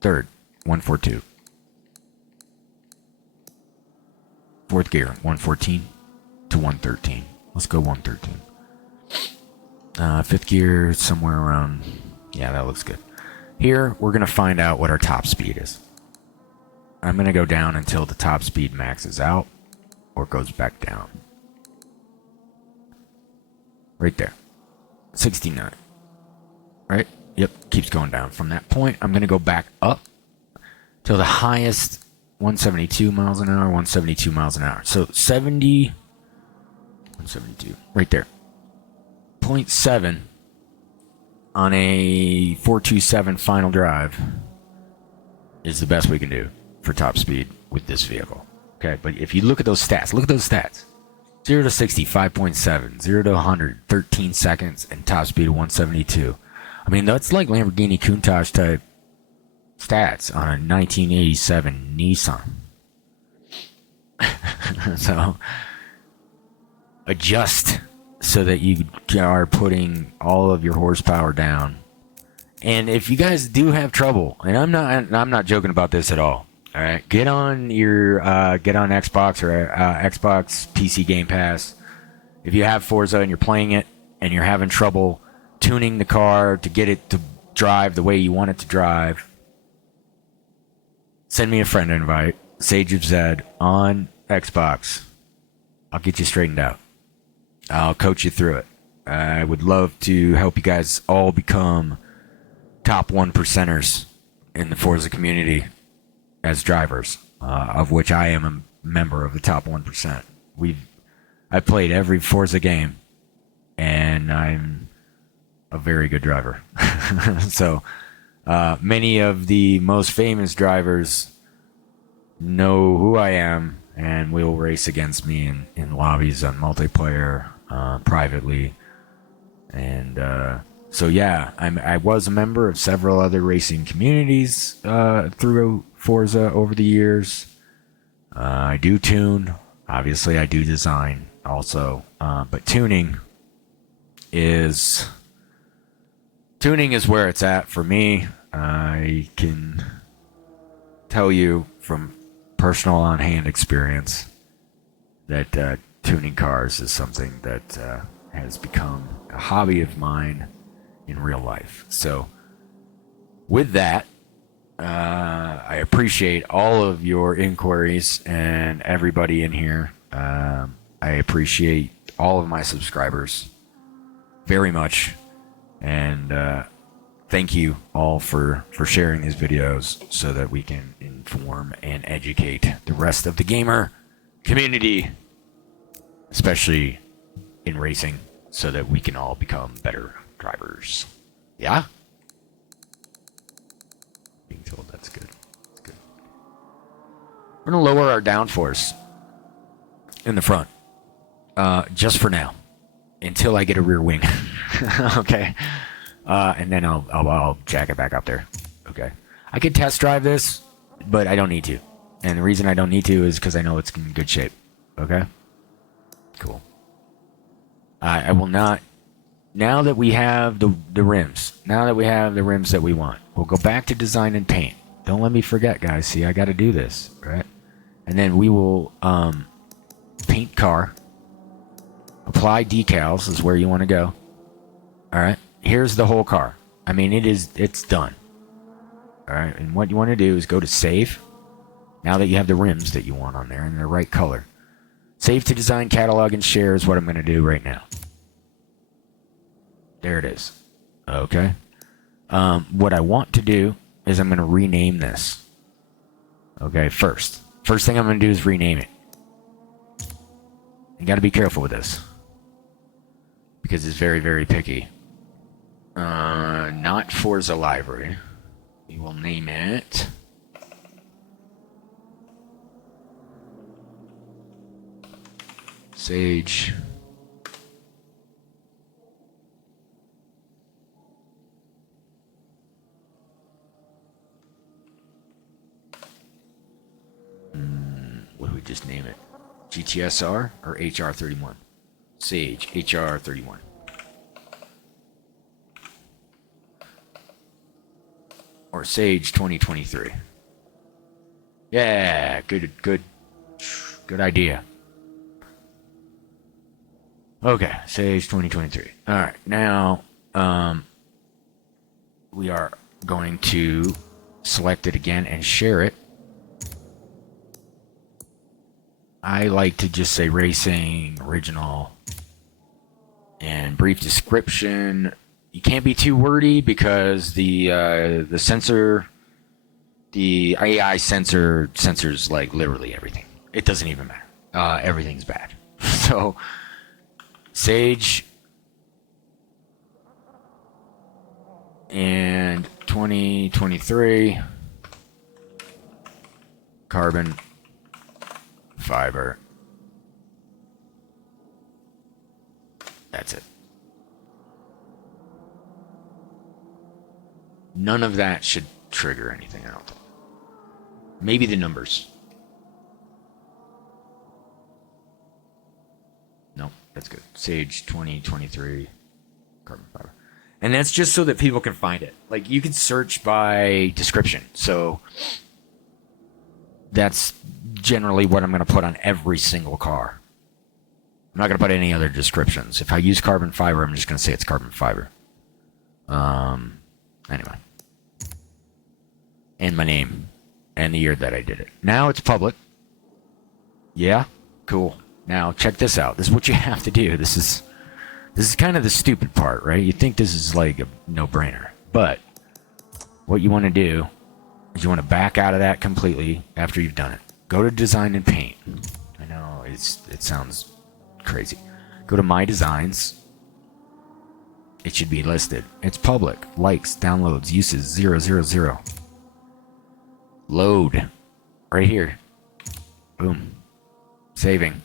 Third, 142. Fourth gear, 114 to 113. Let's go 113. Fifth gear, somewhere around. Yeah, that looks good. Here, we're going to find out what our top speed is. I'm going to go down until the top speed maxes out or goes back down. Right there. 69. Right? Yep, keeps going down. From that point, I'm going to go back up till the highest 172 miles an hour, 172 miles an hour. So 70, 172, right there. 0.7 on a 4:2:7 final drive is the best we can do for top speed with this vehicle. Okay, but if you look at those stats, 0 to 60, 5.7, 0 to 100, 13 seconds, and top speed of 172. I mean, that's like Lamborghini Countach type stats on a 1987 Nissan. So, adjust so that you are putting all of your horsepower down. And if you guys do have trouble, and I'm not joking about this at all. All right, get on Xbox or Xbox PC Game Pass. If you have Forza and you're playing it and you're having trouble tuning the car to get it to drive the way you want it to drive, send me a friend invite, SageOfZed on Xbox. I'll get you straightened out. I'll coach you through it. I would love to help you guys all become top 1%ers in the Forza community as drivers, of which I am a member of the top 1%. I've played every Forza game, and I'm a very good driver. So many of the most famous drivers know who I am and will race against me in lobbies on multiplayer, privately. And so yeah, I was a member of several other racing communities through Forza over the years. I do tune. Obviously, I do design also. But tuning is where it's at for me. I can tell you from personal on-hand experience that tuning cars is something that has become a hobby of mine in real life. So with that, I appreciate all of your inquiries and everybody in here. I appreciate all of my subscribers very much. And thank you all for sharing these videos so that we can inform and educate the rest of the gamer community, especially in racing, so that we can all become better drivers. Yeah? Being told that's good. That's good. We're going to lower our downforce in the front, just for now, until I get a rear wing. Okay? And then I'll jack it back up there. Okay? I could test drive this, but I don't need to. And the reason I don't need to is because I know it's in good shape. Okay? Cool. I will not. Now that we have the rims, that we want, we'll go back to design and paint. Don't let me forget, guys. See, I got to do this, right? And then we will paint car, apply decals is where you want to go. All right. Here's the whole car. I mean, it's done. All right. And what you want to do is go to save. Now that you have the rims that you want on there and the right color. Save to design, catalog, and share is what I'm going to do right now. There it is. Okay. What I want to do is I'm going to rename this. Okay, first thing I'm going to do is rename it. You got to be careful with this because it's very, very picky. Not Forza Library. We will name it Sage. What do we just name it? GTSR or HR31? Sage HR31. Or Sage 2023. Yeah, good idea. Okay, Sage 2023. All right, now we are going to select it again and share it. I like to just say racing, original, and brief description. You can't be too wordy because the sensor, the AI censors like literally everything. It doesn't even matter. Everything's bad. So, Sage and 2023 carbon fiber. That's it. None of that should trigger anything, I don't think. Maybe the numbers. Nope, that's good. Sage 2023 carbon fiber. And that's just so that people can find it. Like, you can search by description. So that's generally what I'm going to put on every single car. I'm not going to put any other descriptions. If I use carbon fiber, I'm just going to say it's carbon fiber. Anyway. And my name. And the year that I did it. Now it's public. Yeah? Cool. Now check this out. This is what you have to do. This is kind of the stupid part, right? You think this is like a no-brainer. But what you want to do is you want to back out of that completely after you've done it. Go to design and paint. I know it sounds crazy. Go to my designs. It should be listed. It's public. Likes, downloads, uses 000. Load. Right here. Boom. Saving.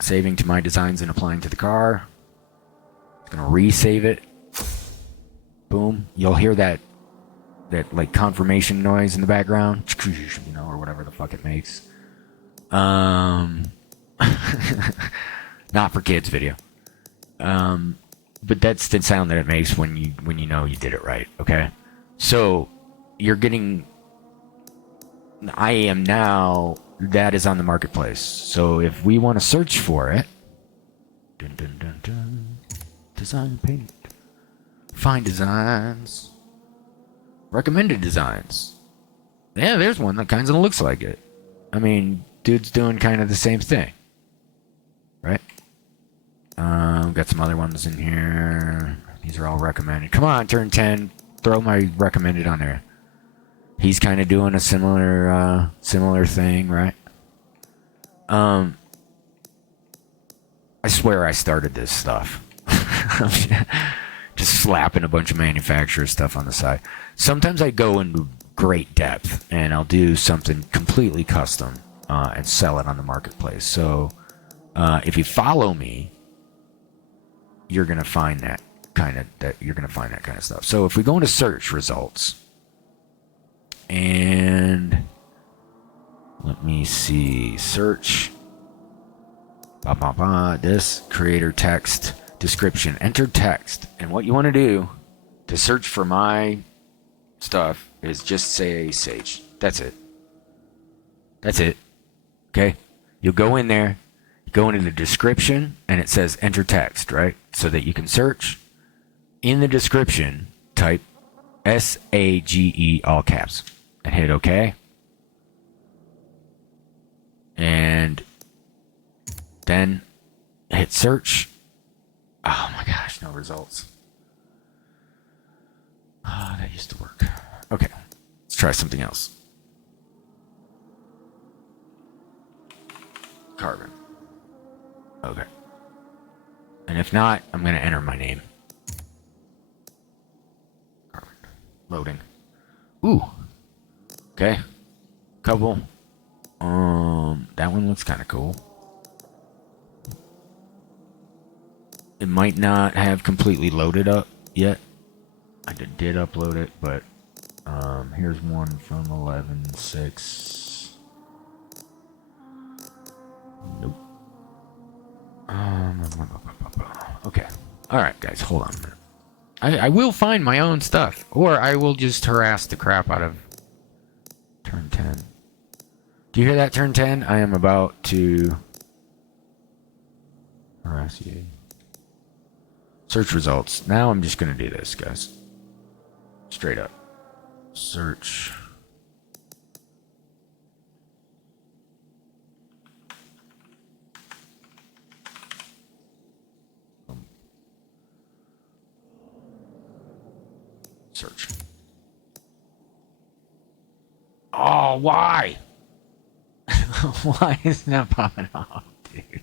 Saving to my designs and applying to the car. It's gonna resave it. Boom. You'll hear that like confirmation noise in the background, you know, or whatever the fuck it makes. Not for kids video. But that's the sound that it makes when you know you did it right. Okay. So you're getting. I am now. That is on the marketplace. So if we want to search for it, dun, dun, dun, dun, design paint, find designs, recommended designs. Yeah, there's one that kind of looks like it. I mean, dude's doing kind of the same thing, right? Got some other ones in here. These are all recommended. Come on, turn 10. Throw my recommended on there. He's kind of doing a similar thing, right? I swear I started this stuff. Just slapping a bunch of manufacturer stuff on the side. Sometimes I go into great depth and I'll do something completely custom and sell it on the marketplace. So if you follow me, you're gonna find that kind of stuff. So if we go into search results. And let me see, search, this, creator text, description, enter text. And what you want to do to search for my stuff is just say Sage. That's it. Okay. You'll go in there, go into the description, and it says enter text, right? So that you can search. In the description, type SAGE all caps. And hit OK. And then hit search. Oh my gosh, no results. Oh, that used to work. Okay, let's try something else. carbon. Okay. And if not, I'm going to enter my name. Carbon. Loading. Ooh. Okay. Couple. That one looks kind of cool. It might not have completely loaded up yet. I did upload it, but here's one from 11.6. Nope. Okay. All right, guys, hold on a minute. I will find my own stuff, or I will just harass the crap out of turn 10. Do you hear that, turn 10? I am about to harass you. Search results. Now I'm just going to do this, guys. Straight up. Search. Search. Oh, why? Why isn't that popping off, dude?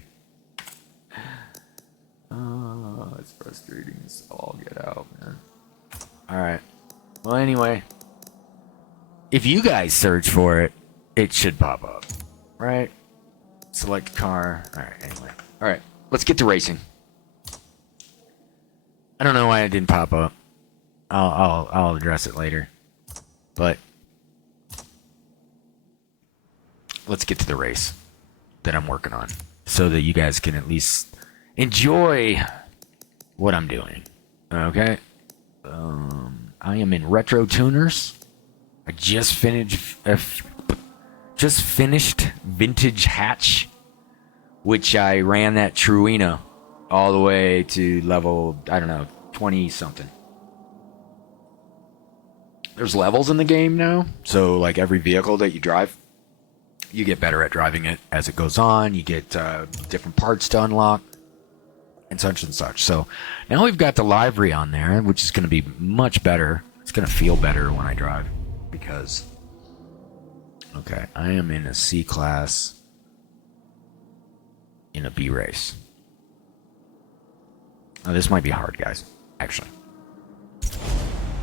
Oh, it's frustrating as all get out, man. Alright. Well, anyway. If you guys search for it, it should pop up. Right? Select car. Alright, anyway. Alright, let's get to racing. I don't know why it didn't pop up. I'll address it later. But let's get to the race that I'm working on, so that you guys can at least enjoy what I'm doing. Okay. I am in Retro Tuners. I just finished Vintage Hatch, which I ran that Truino all the way to level, I don't know, 20 something. There's levels in the game now, so like every vehicle that you drive, you get better at driving it as it goes on. You get different parts to unlock, and such. So now we've got the livery on there, which is going to be much better. It's going to feel better when I drive, because okay, I am in a C class in a B race. Now this might be hard, guys, actually.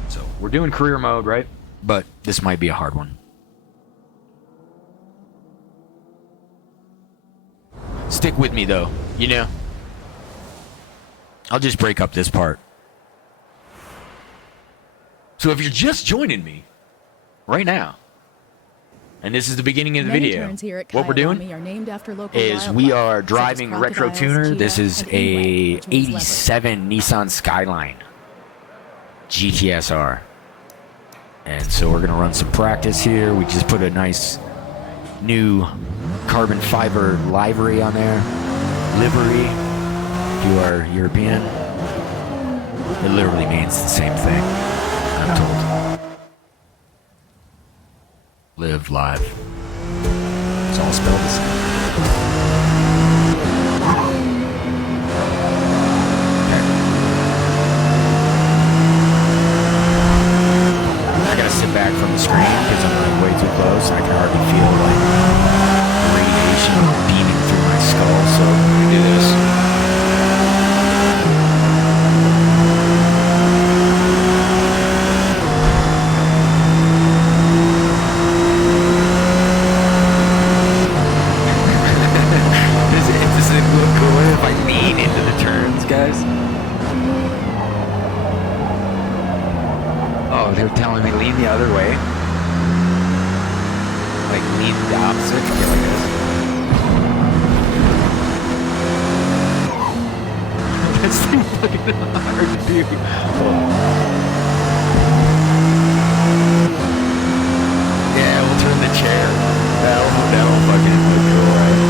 So we're doing career mode, right? But this might be a hard one. Stick with me, though, you know? I'll just break up this part. So if you're just joining me right now, and this is the beginning of the video, what we're doing is we are driving Retro Tuner. This is a 87 Nissan Skyline GTSR. And so we're going to run some practice here. We just put a nice new carbon fiber livery on there. Livery, if you are European. It literally means the same thing, I'm told. Live, live. It's all spelled the same. I gotta sit back from the screen because I'm like way too close. I can hardly feel like radiation beaming through my skull, so I'm gonna do this. Does it look cool if I lean into the turns, guys? Oh, they're telling me lean the other way. Like lean the opposite. Okay, like this. That's too fucking hard to do. Yeah, we'll turn the chair. That'll fucking look cool, right?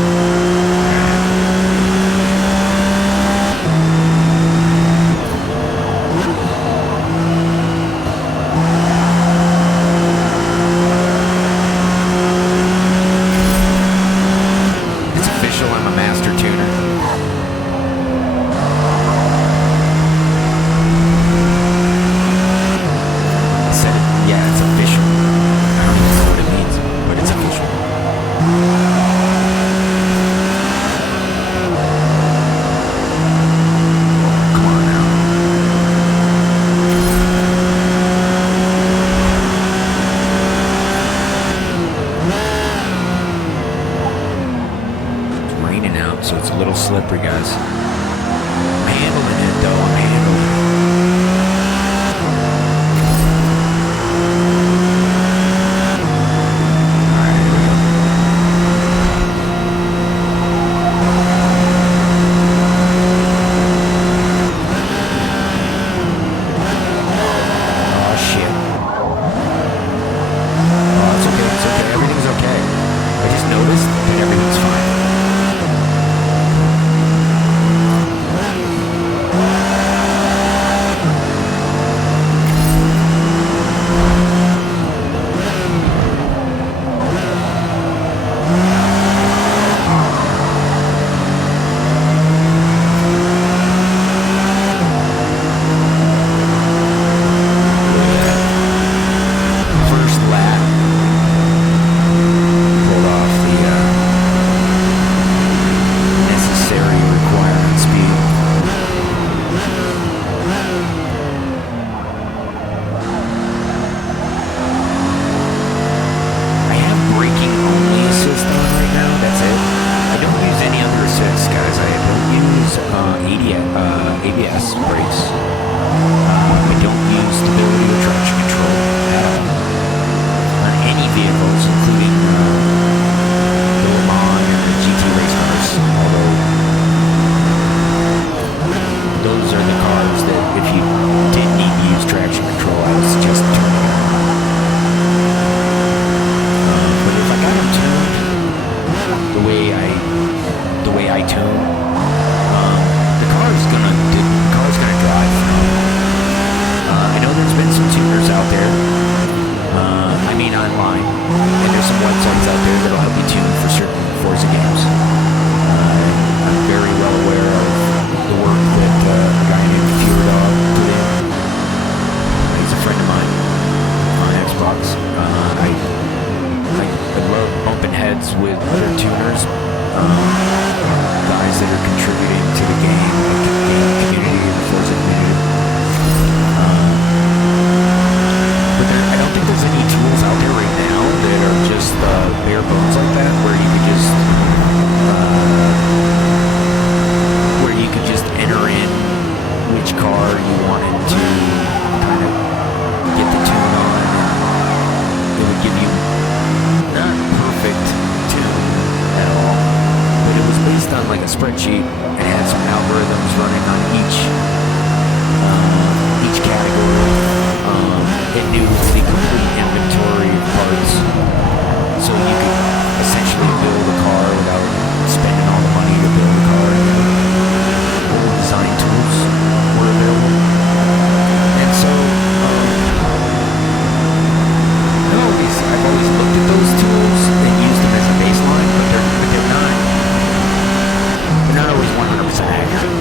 I'm a master tuner. slippery, guys. I'm handling it, though. I'm handling it. ABS brakes. I don't use stability or traction control at all on any vehicles, including the Le Mans and the GT race cars. Although those are the cars that, if you did need to use traction control, I would suggest turning it on. But if I got them tuned the way I tune. The car's gonna drive. I know there's been some tuners out there. I mean online, and there's some websites out there that'll help you tune for certain Forza games. I'm very well aware of the work that a guy named FORZA put in. He's a friend of mine on Xbox. I love bumping heads with other tuners. Guys that are contributing to the game, like the game community and the Forza community. But I don't think there's any tools out there right now that are just bare bones like that, where you could just enter in which car you wanted to kind of get the tune on, and it would give you not perfect tune at all. But it was based on like a spreadsheet and had some algorithms running on each category. It knew the complete inventory of parts, so you could essentially build a car without spending all the money to build a car. All the design tools were available, and so I've always looked at those tools and used them as a baseline, but they're not always 100% accurate.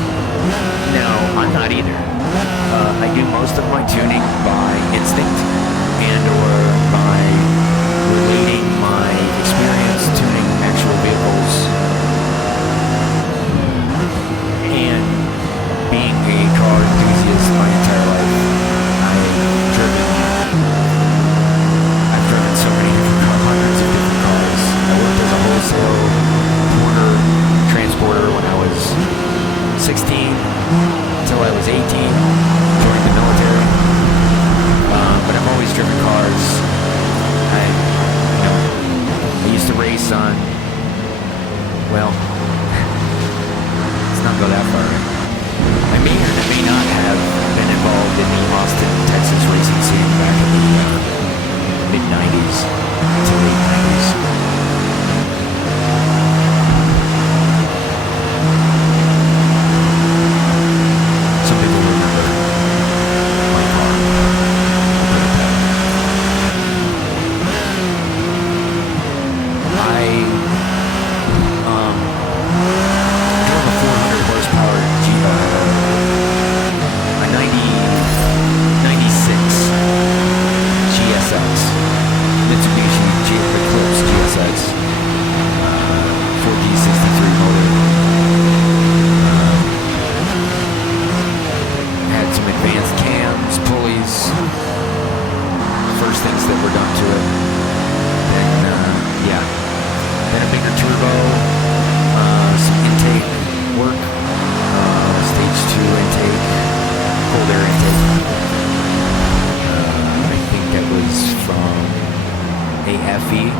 AFE.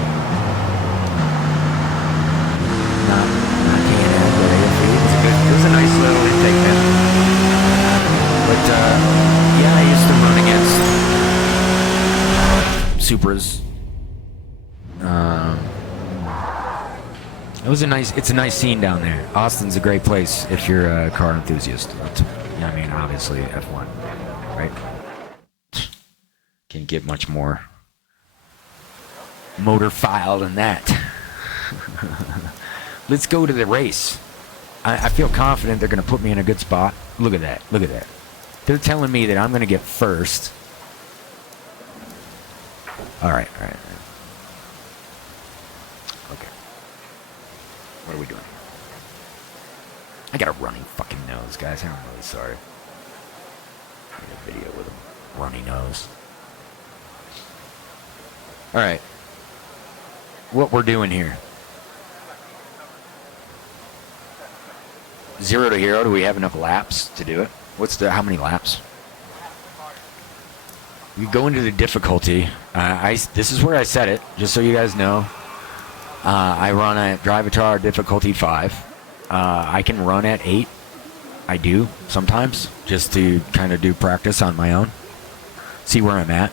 Not K&N, but AFE. It was a nice little intake, man. But, yeah, I used to run against Supras. It's a nice scene down there. Austin's a great place if you're a car enthusiast. I mean, obviously F1, right? Can't get much more motor file than that. Let's go to the race. I feel confident they're going to put me in a good spot. Look at that. Look at that. They're telling me that I'm going to get first. All right. Okay. What are we doing? I got a running fucking nose, guys. I'm really sorry. I made a video with a runny nose. All right. What we're doing here. 0 to hero. Do we have enough laps to do it? How many laps? You go into the difficulty. This is where I set it, just so you guys know. I run at Drive H.A.R.D difficulty 5. I can run at 8. I do sometimes, just to kind of do practice on my own. See where I'm at.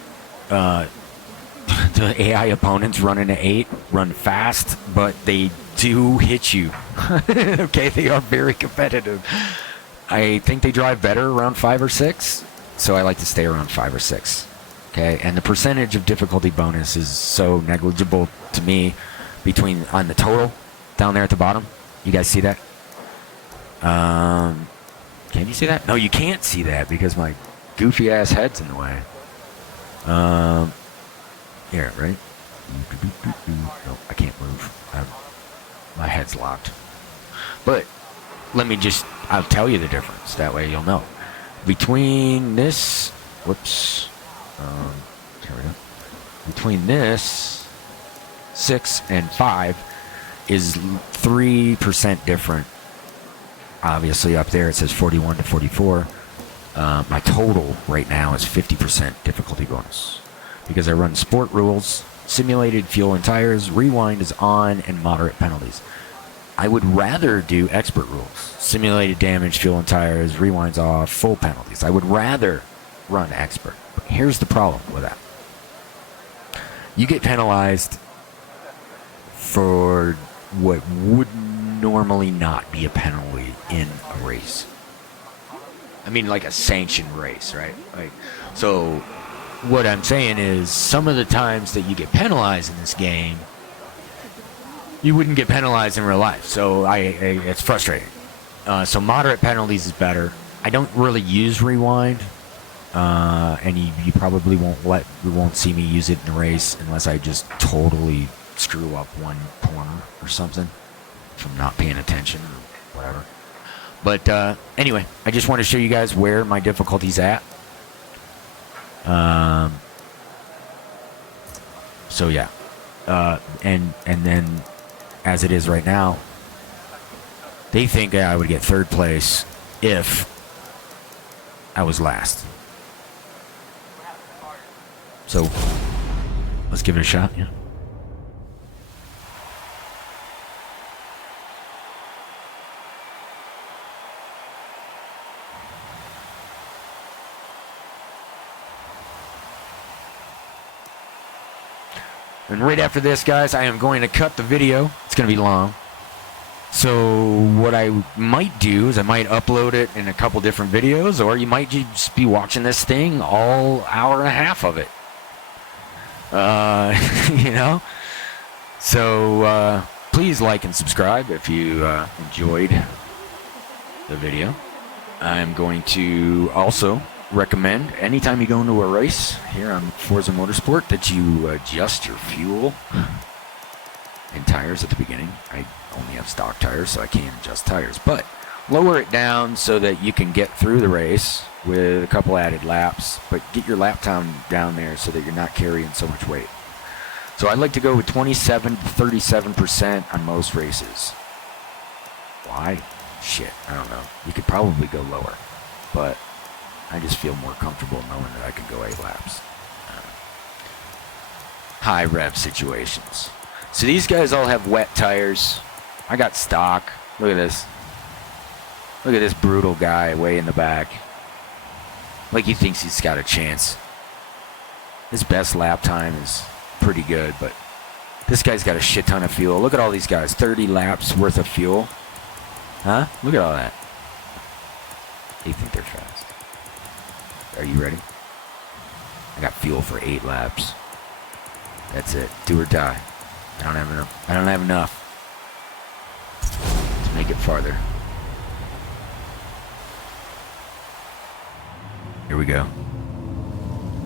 The AI opponents running at 8 run fast, but they do hit you. Okay, they are very competitive. I think they drive better around 5 or 6, so I like to stay around 5 or 6. Okay, and the percentage of difficulty bonus is so negligible to me on the total down there at the bottom. You guys see that? Can you see that? No, you can't see that because my goofy ass head's in the way. Here, right? No, I can't move. My head's locked. But I'll tell you the difference. That way you'll know. Between this, whoops. Here we go. Between this 6 and 5 is 3% different. Obviously up there it says 41 to 44. My total right now is 50% difficulty bonus. Because I run sport rules, simulated fuel and tires, rewind is on, and moderate penalties. I would rather do expert rules, simulated damage, fuel and tires, rewinds off, full penalties. I would rather run expert. But here's the problem with that. You get penalized for what would normally not be a penalty in a race. I mean, like a sanctioned race, right? So what I'm saying is some of the times that you get penalized in this game, you wouldn't get penalized in real life. So it's frustrating. So moderate penalties is better. I don't really use rewind, and you probably won't see me use it in a race unless I just totally screw up one corner or something from not paying attention or whatever. But anyway, I just want to show you guys where my difficulty's at. So yeah, and then as it is right now, they think I would get 3rd place if I was last. So let's give it a shot. Yeah. And right after this, guys, I am going to cut the video. It's going to be long. So what I might do is I might upload it in a couple different videos, or you might just be watching this thing all hour and a half of it. You know? So please like and subscribe if you enjoyed the video. I'm going to also recommend anytime you go into a race here on FORZA Motorsport that you adjust your fuel and tires at the beginning. I only have stock tires, so I can't adjust tires, but lower it down so that you can get through the race with a couple added laps, but get your lap time down there so that you're not carrying so much weight. So I like to go with 27 to 37% on most races. Why? Shit, I don't know. You could probably go lower, but I just feel more comfortable knowing that I can go 8 laps. high rev situations. So these guys all have wet tires. I got stock. Look at this. Look at this brutal guy way in the back. Like he thinks he's got a chance. His best lap time is pretty good, but this guy's got a shit ton of fuel. Look at all these guys. 30 laps worth of fuel. Huh? Look at all that. They think they're fast. Are you ready? I got fuel for 8 laps. That's it. Do or die. I don't have enough. I don't have enough to make it farther. Here we go.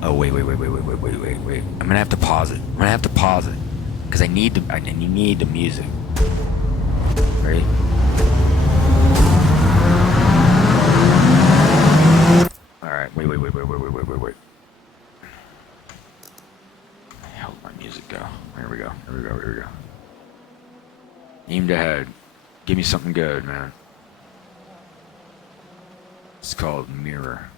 Oh, wait. I'm gonna have to pause it. Because I need the music. Ready? Alright, wait. How did my music go? Here we go. Aimed ahead. Give me something good, man. It's called Mirror.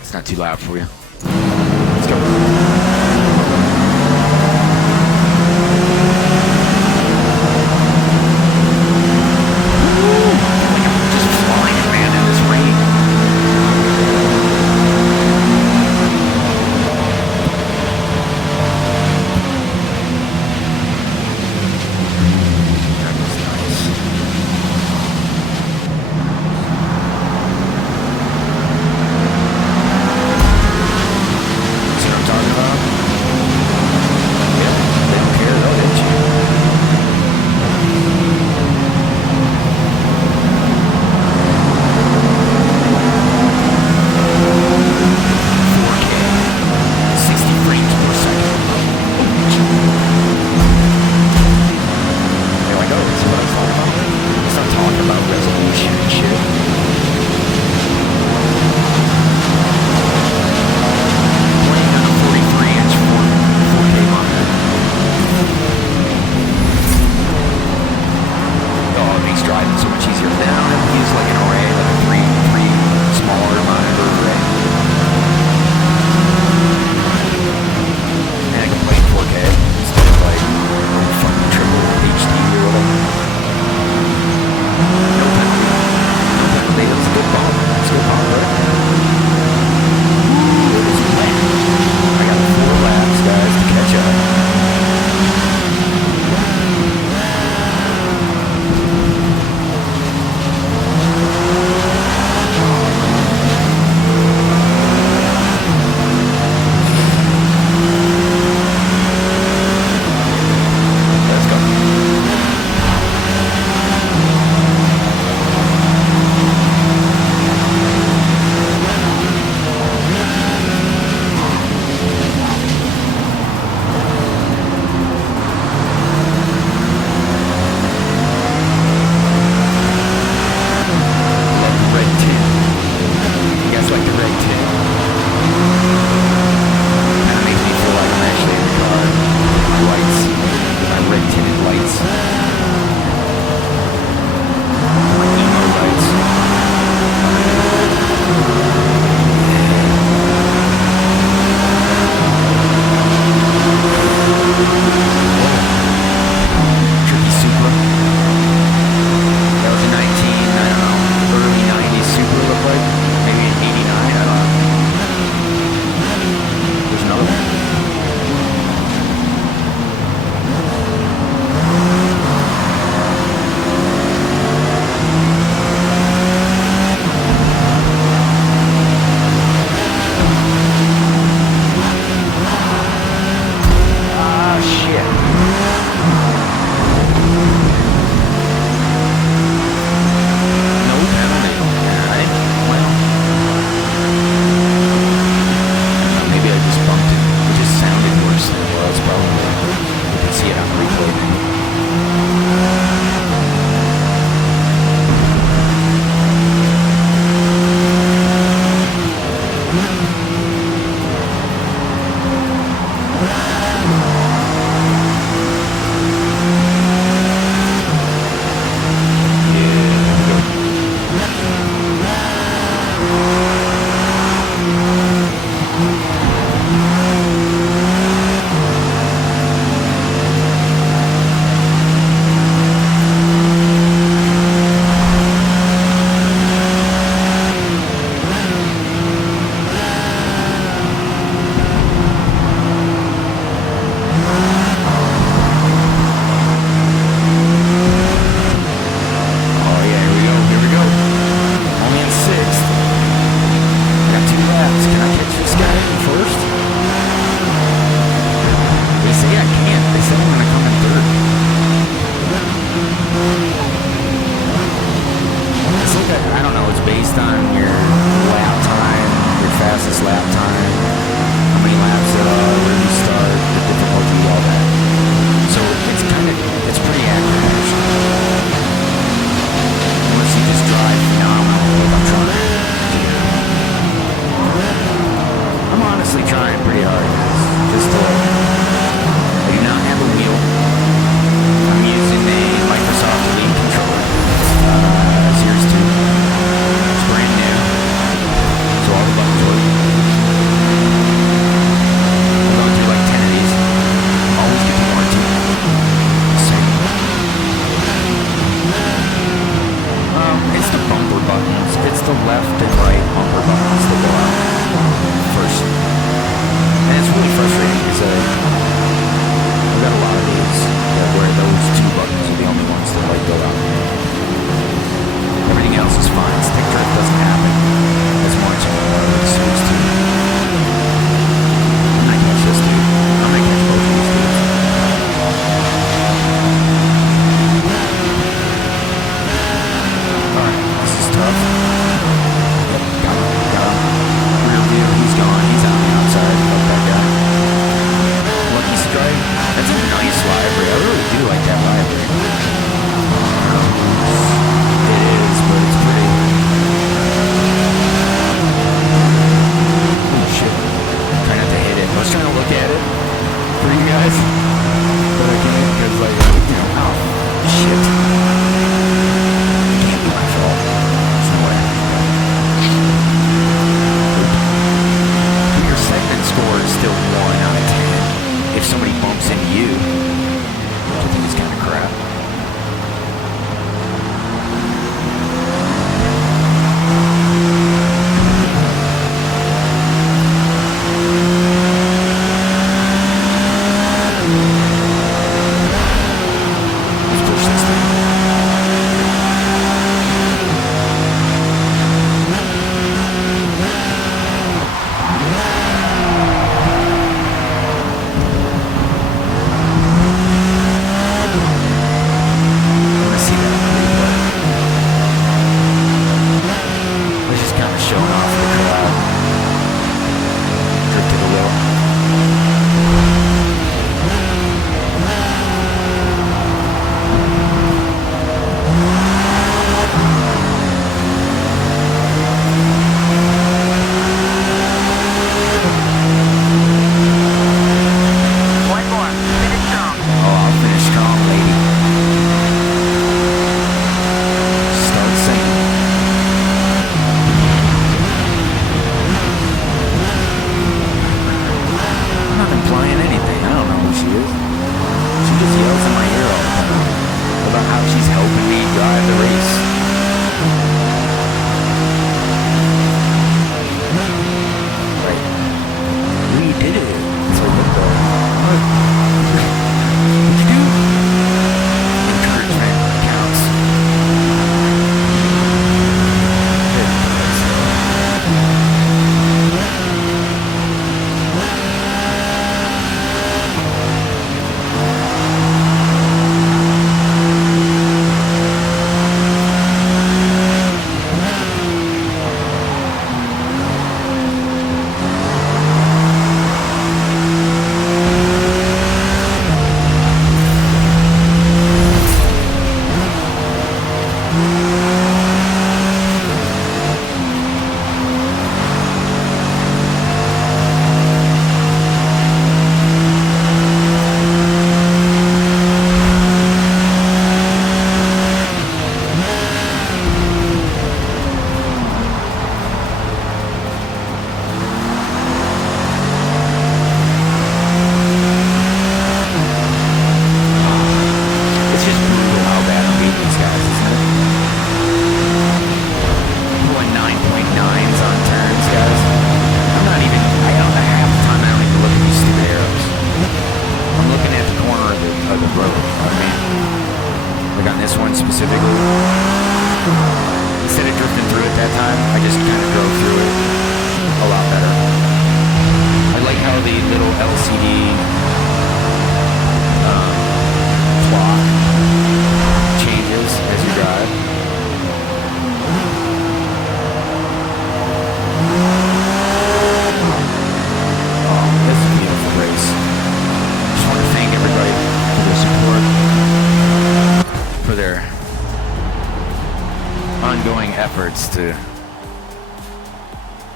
It's not too loud for you. Let's go. See what I'm talking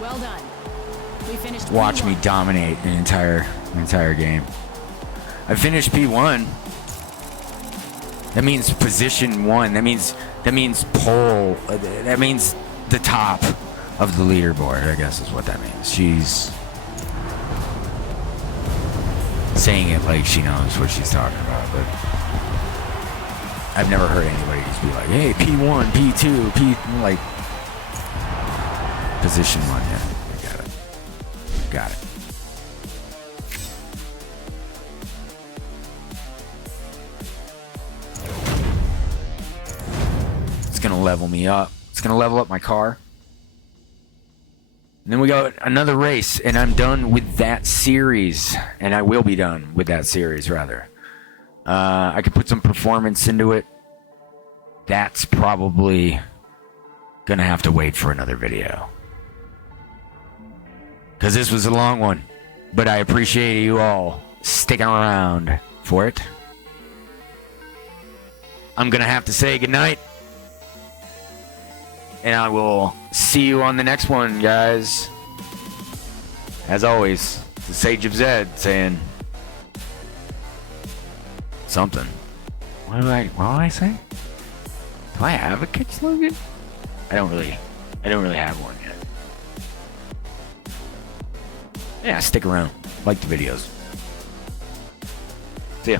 Well done. We finished. Watch P1. me dominate an entire game. I finished P1. That means position 1. That means pole. That means the top of the leaderboard, I guess is what that means. She's saying it like she knows what she's talking about, but I've never heard anybody just be like, hey, P1, P2, like, position 1, yeah. I got it. Got it. It's gonna level me up. It's gonna level up my car. And then we got another race, and I'm done with that series. And I will be done with that series, rather. I could put some performance into it. That's probably gonna have to wait for another video. Because this was a long one. But I appreciate you all sticking around for it. I'm gonna have to say goodnight. And I will see you on the next one, guys. As always, the SageOfZed saying something. What do I say? Do I have a kick slogan? I don't really have one yet. Yeah, stick around. Like the videos. See ya.